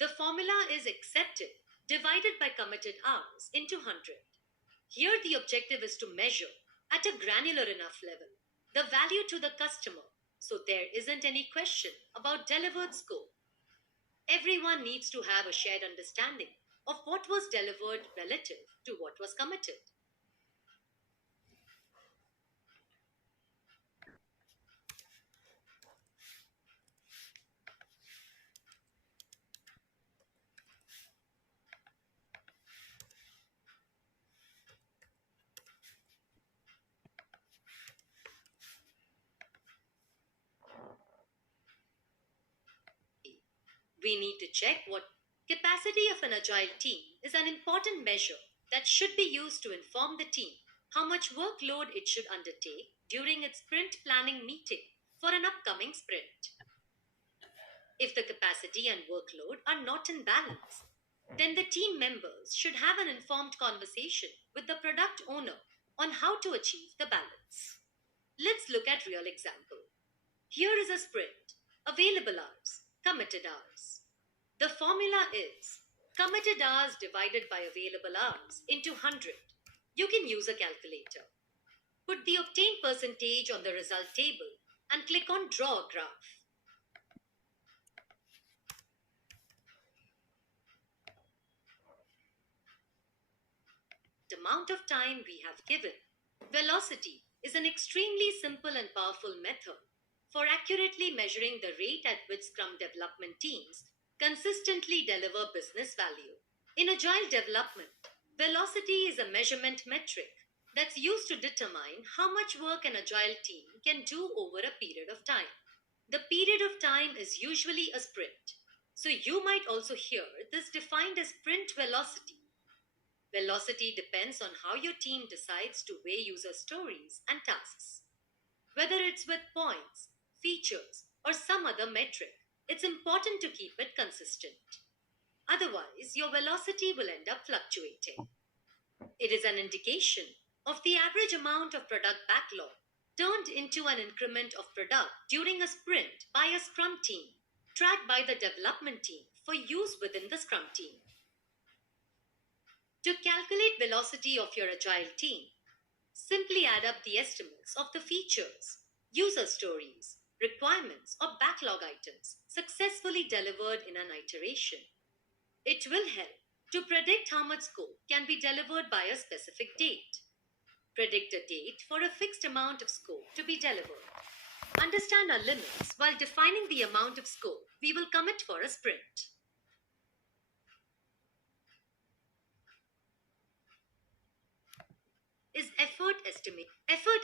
The formula is accepted divided by committed hours into 100. Here the objective is to measure at a granular enough level the value to the customer so there isn't any question about delivered scope. Everyone needs to have a shared understanding of what was delivered relative to what was committed. We need to check what capacity of an agile team is an important measure that should be used to inform the team how much workload it should undertake during its sprint planning meeting for an upcoming sprint. If the capacity and workload are not in balance, then the team members should have an informed conversation with the product owner on how to achieve the balance. Let's look at real example. Here is a sprint, available hours, committed hours. The formula is committed hours divided by available hours into 100. You can use a calculator. Put the obtained percentage on the result table and click on Draw a Graph. The amount of time we have given. Velocity is an extremely simple and powerful method for accurately measuring the rate at which Scrum development teams consistently deliver business value. In Agile development, velocity is a measurement metric that's used to determine how much work an Agile team can do over a period of time. The period of time is usually a sprint, so you might also hear this defined as sprint velocity. Velocity depends on how your team decides to weigh user stories and tasks. Whether it's with points, features, or some other metric, it's important to keep it consistent. Otherwise, your velocity will end up fluctuating. It is an indication of the average amount of product backlog turned into an increment of product during a sprint by a Scrum team, tracked by the development team for use within the Scrum team. To calculate velocity of your Agile team, simply add up the estimates of the features, user stories, requirements, or backlog items successfully delivered in an iteration. It will help to predict how much scope can be delivered by a specific date. Predict a date for a fixed amount of scope to be delivered. Understand our limits while defining the amount of scope we will commit for a sprint. Is effort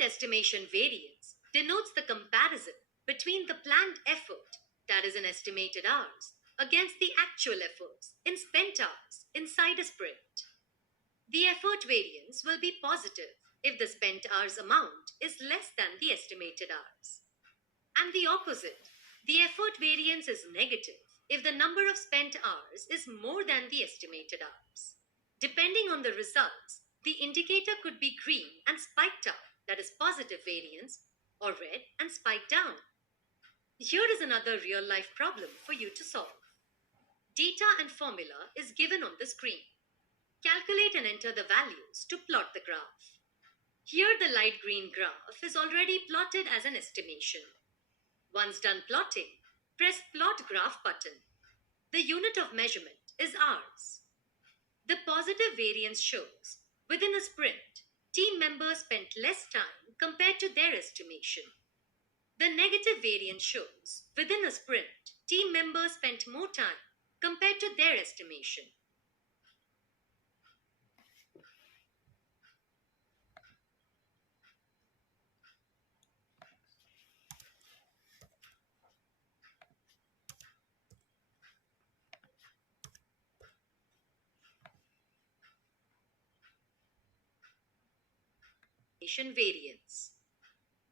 estimation variance denotes the comparison between the planned effort, that is in estimated hours, against the actual efforts in spent hours inside a sprint. The effort variance will be positive if the spent hours amount is less than the estimated hours. And the opposite, the effort variance is negative if the number of spent hours is more than the estimated hours. Depending on the results, the indicator could be green and spiked up, that is positive variance, or red and spiked down. Here is another real life problem for you to solve. Data and formula is given on the screen. Calculate and enter the values to plot the graph. Here the light green graph is already plotted as an estimation. Once done plotting, press Plot Graph button. The unit of measurement is hours. The positive variance shows within a sprint, team members spent less time compared to their estimation. The negative variance shows within a sprint, team members spent more time compared to their estimation. Variance.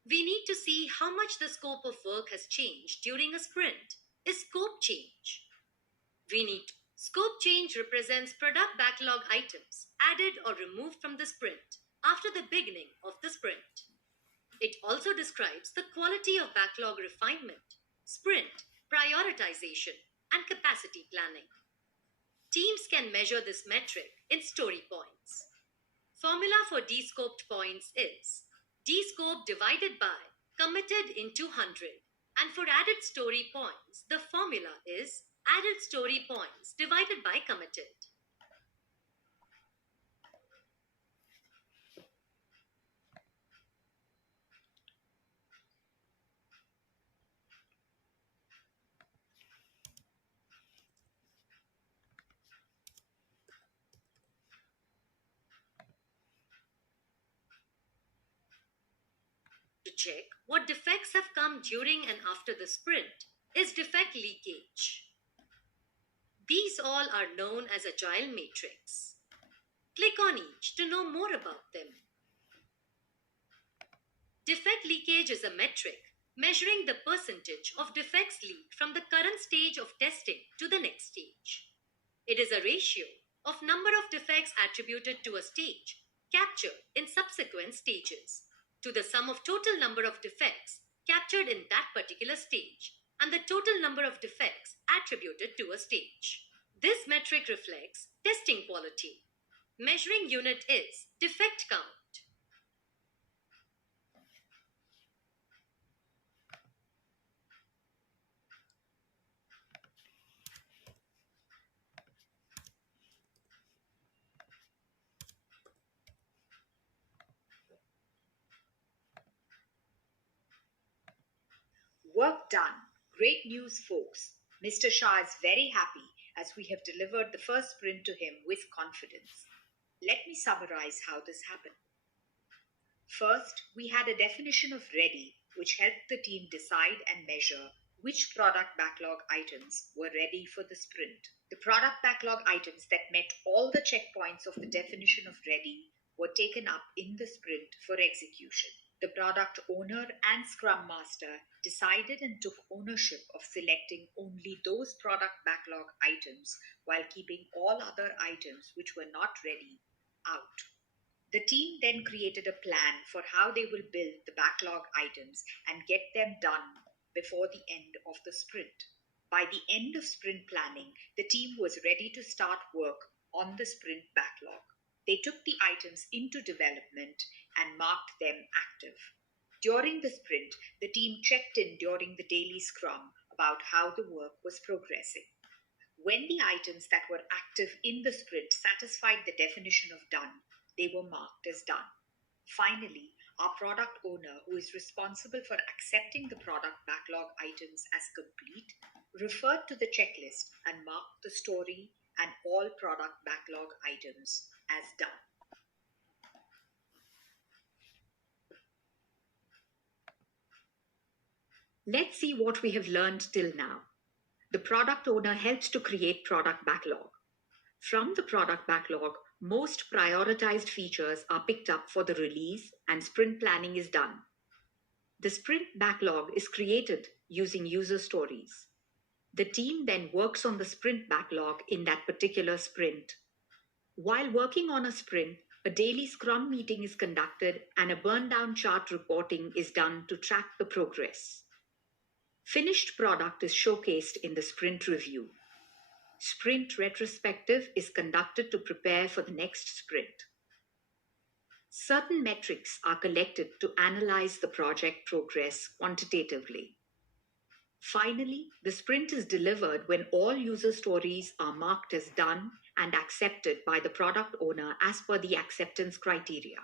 We need to see how much the scope of work has changed during a sprint. Is scope change? We need scope change represents product backlog items added or removed from the sprint after the beginning of the sprint. It also describes the quality of backlog refinement, sprint, prioritization, and capacity planning. Teams can measure this metric in story points. Formula for descoped points is descope divided by committed into 100. And for added story points, the formula is added story points divided by committed. To check what defects have come during and after the sprint is defect leakage. These all are known as Agile matrix. Click on each to know more about them. Defect leakage is a metric measuring the percentage of defects leaked from the current stage of testing to the next stage. It is a ratio of number of defects attributed to a stage captured in subsequent stages to the sum of total number of defects captured in that particular stage and the total number of defects attributed to a stage. This metric reflects testing quality. Measuring unit is defect count. Work done. Great news, folks. Mr. Shah is very happy as we have delivered the first sprint to him with confidence. Let me summarize how this happened. First, we had a definition of ready, which helped the team decide and measure which product backlog items were ready for the sprint. The product backlog items that met all the checkpoints of the definition of ready were taken up in the sprint for execution. The product owner and Scrum Master decided and took ownership of selecting only those product backlog items while keeping all other items which were not ready out. The team then created a plan for how they will build the backlog items and get them done before the end of the sprint. By the end of sprint planning, the team was ready to start work on the sprint backlog. They took the items into development and marked them active. During the sprint, the team checked in during the daily scrum about how the work was progressing. When the items that were active in the sprint satisfied the definition of done, they were marked as done. Finally, our product owner, who is responsible for accepting the product backlog items as complete, referred to the checklist and marked the story and all product backlog items as done. Let's see what we have learned till now. The product owner helps to create product backlog. From the product backlog, most prioritized features are picked up for the release and sprint planning is done. The sprint backlog is created using user stories. The team then works on the sprint backlog in that particular sprint. While working on a sprint, a daily Scrum meeting is conducted and a burn down chart reporting is done to track the progress. Finished product is showcased in the sprint review. Sprint retrospective is conducted to prepare for the next sprint. Certain metrics are collected to analyze the project progress quantitatively. Finally, the sprint is delivered when all user stories are marked as done and accepted by the product owner as per the acceptance criteria.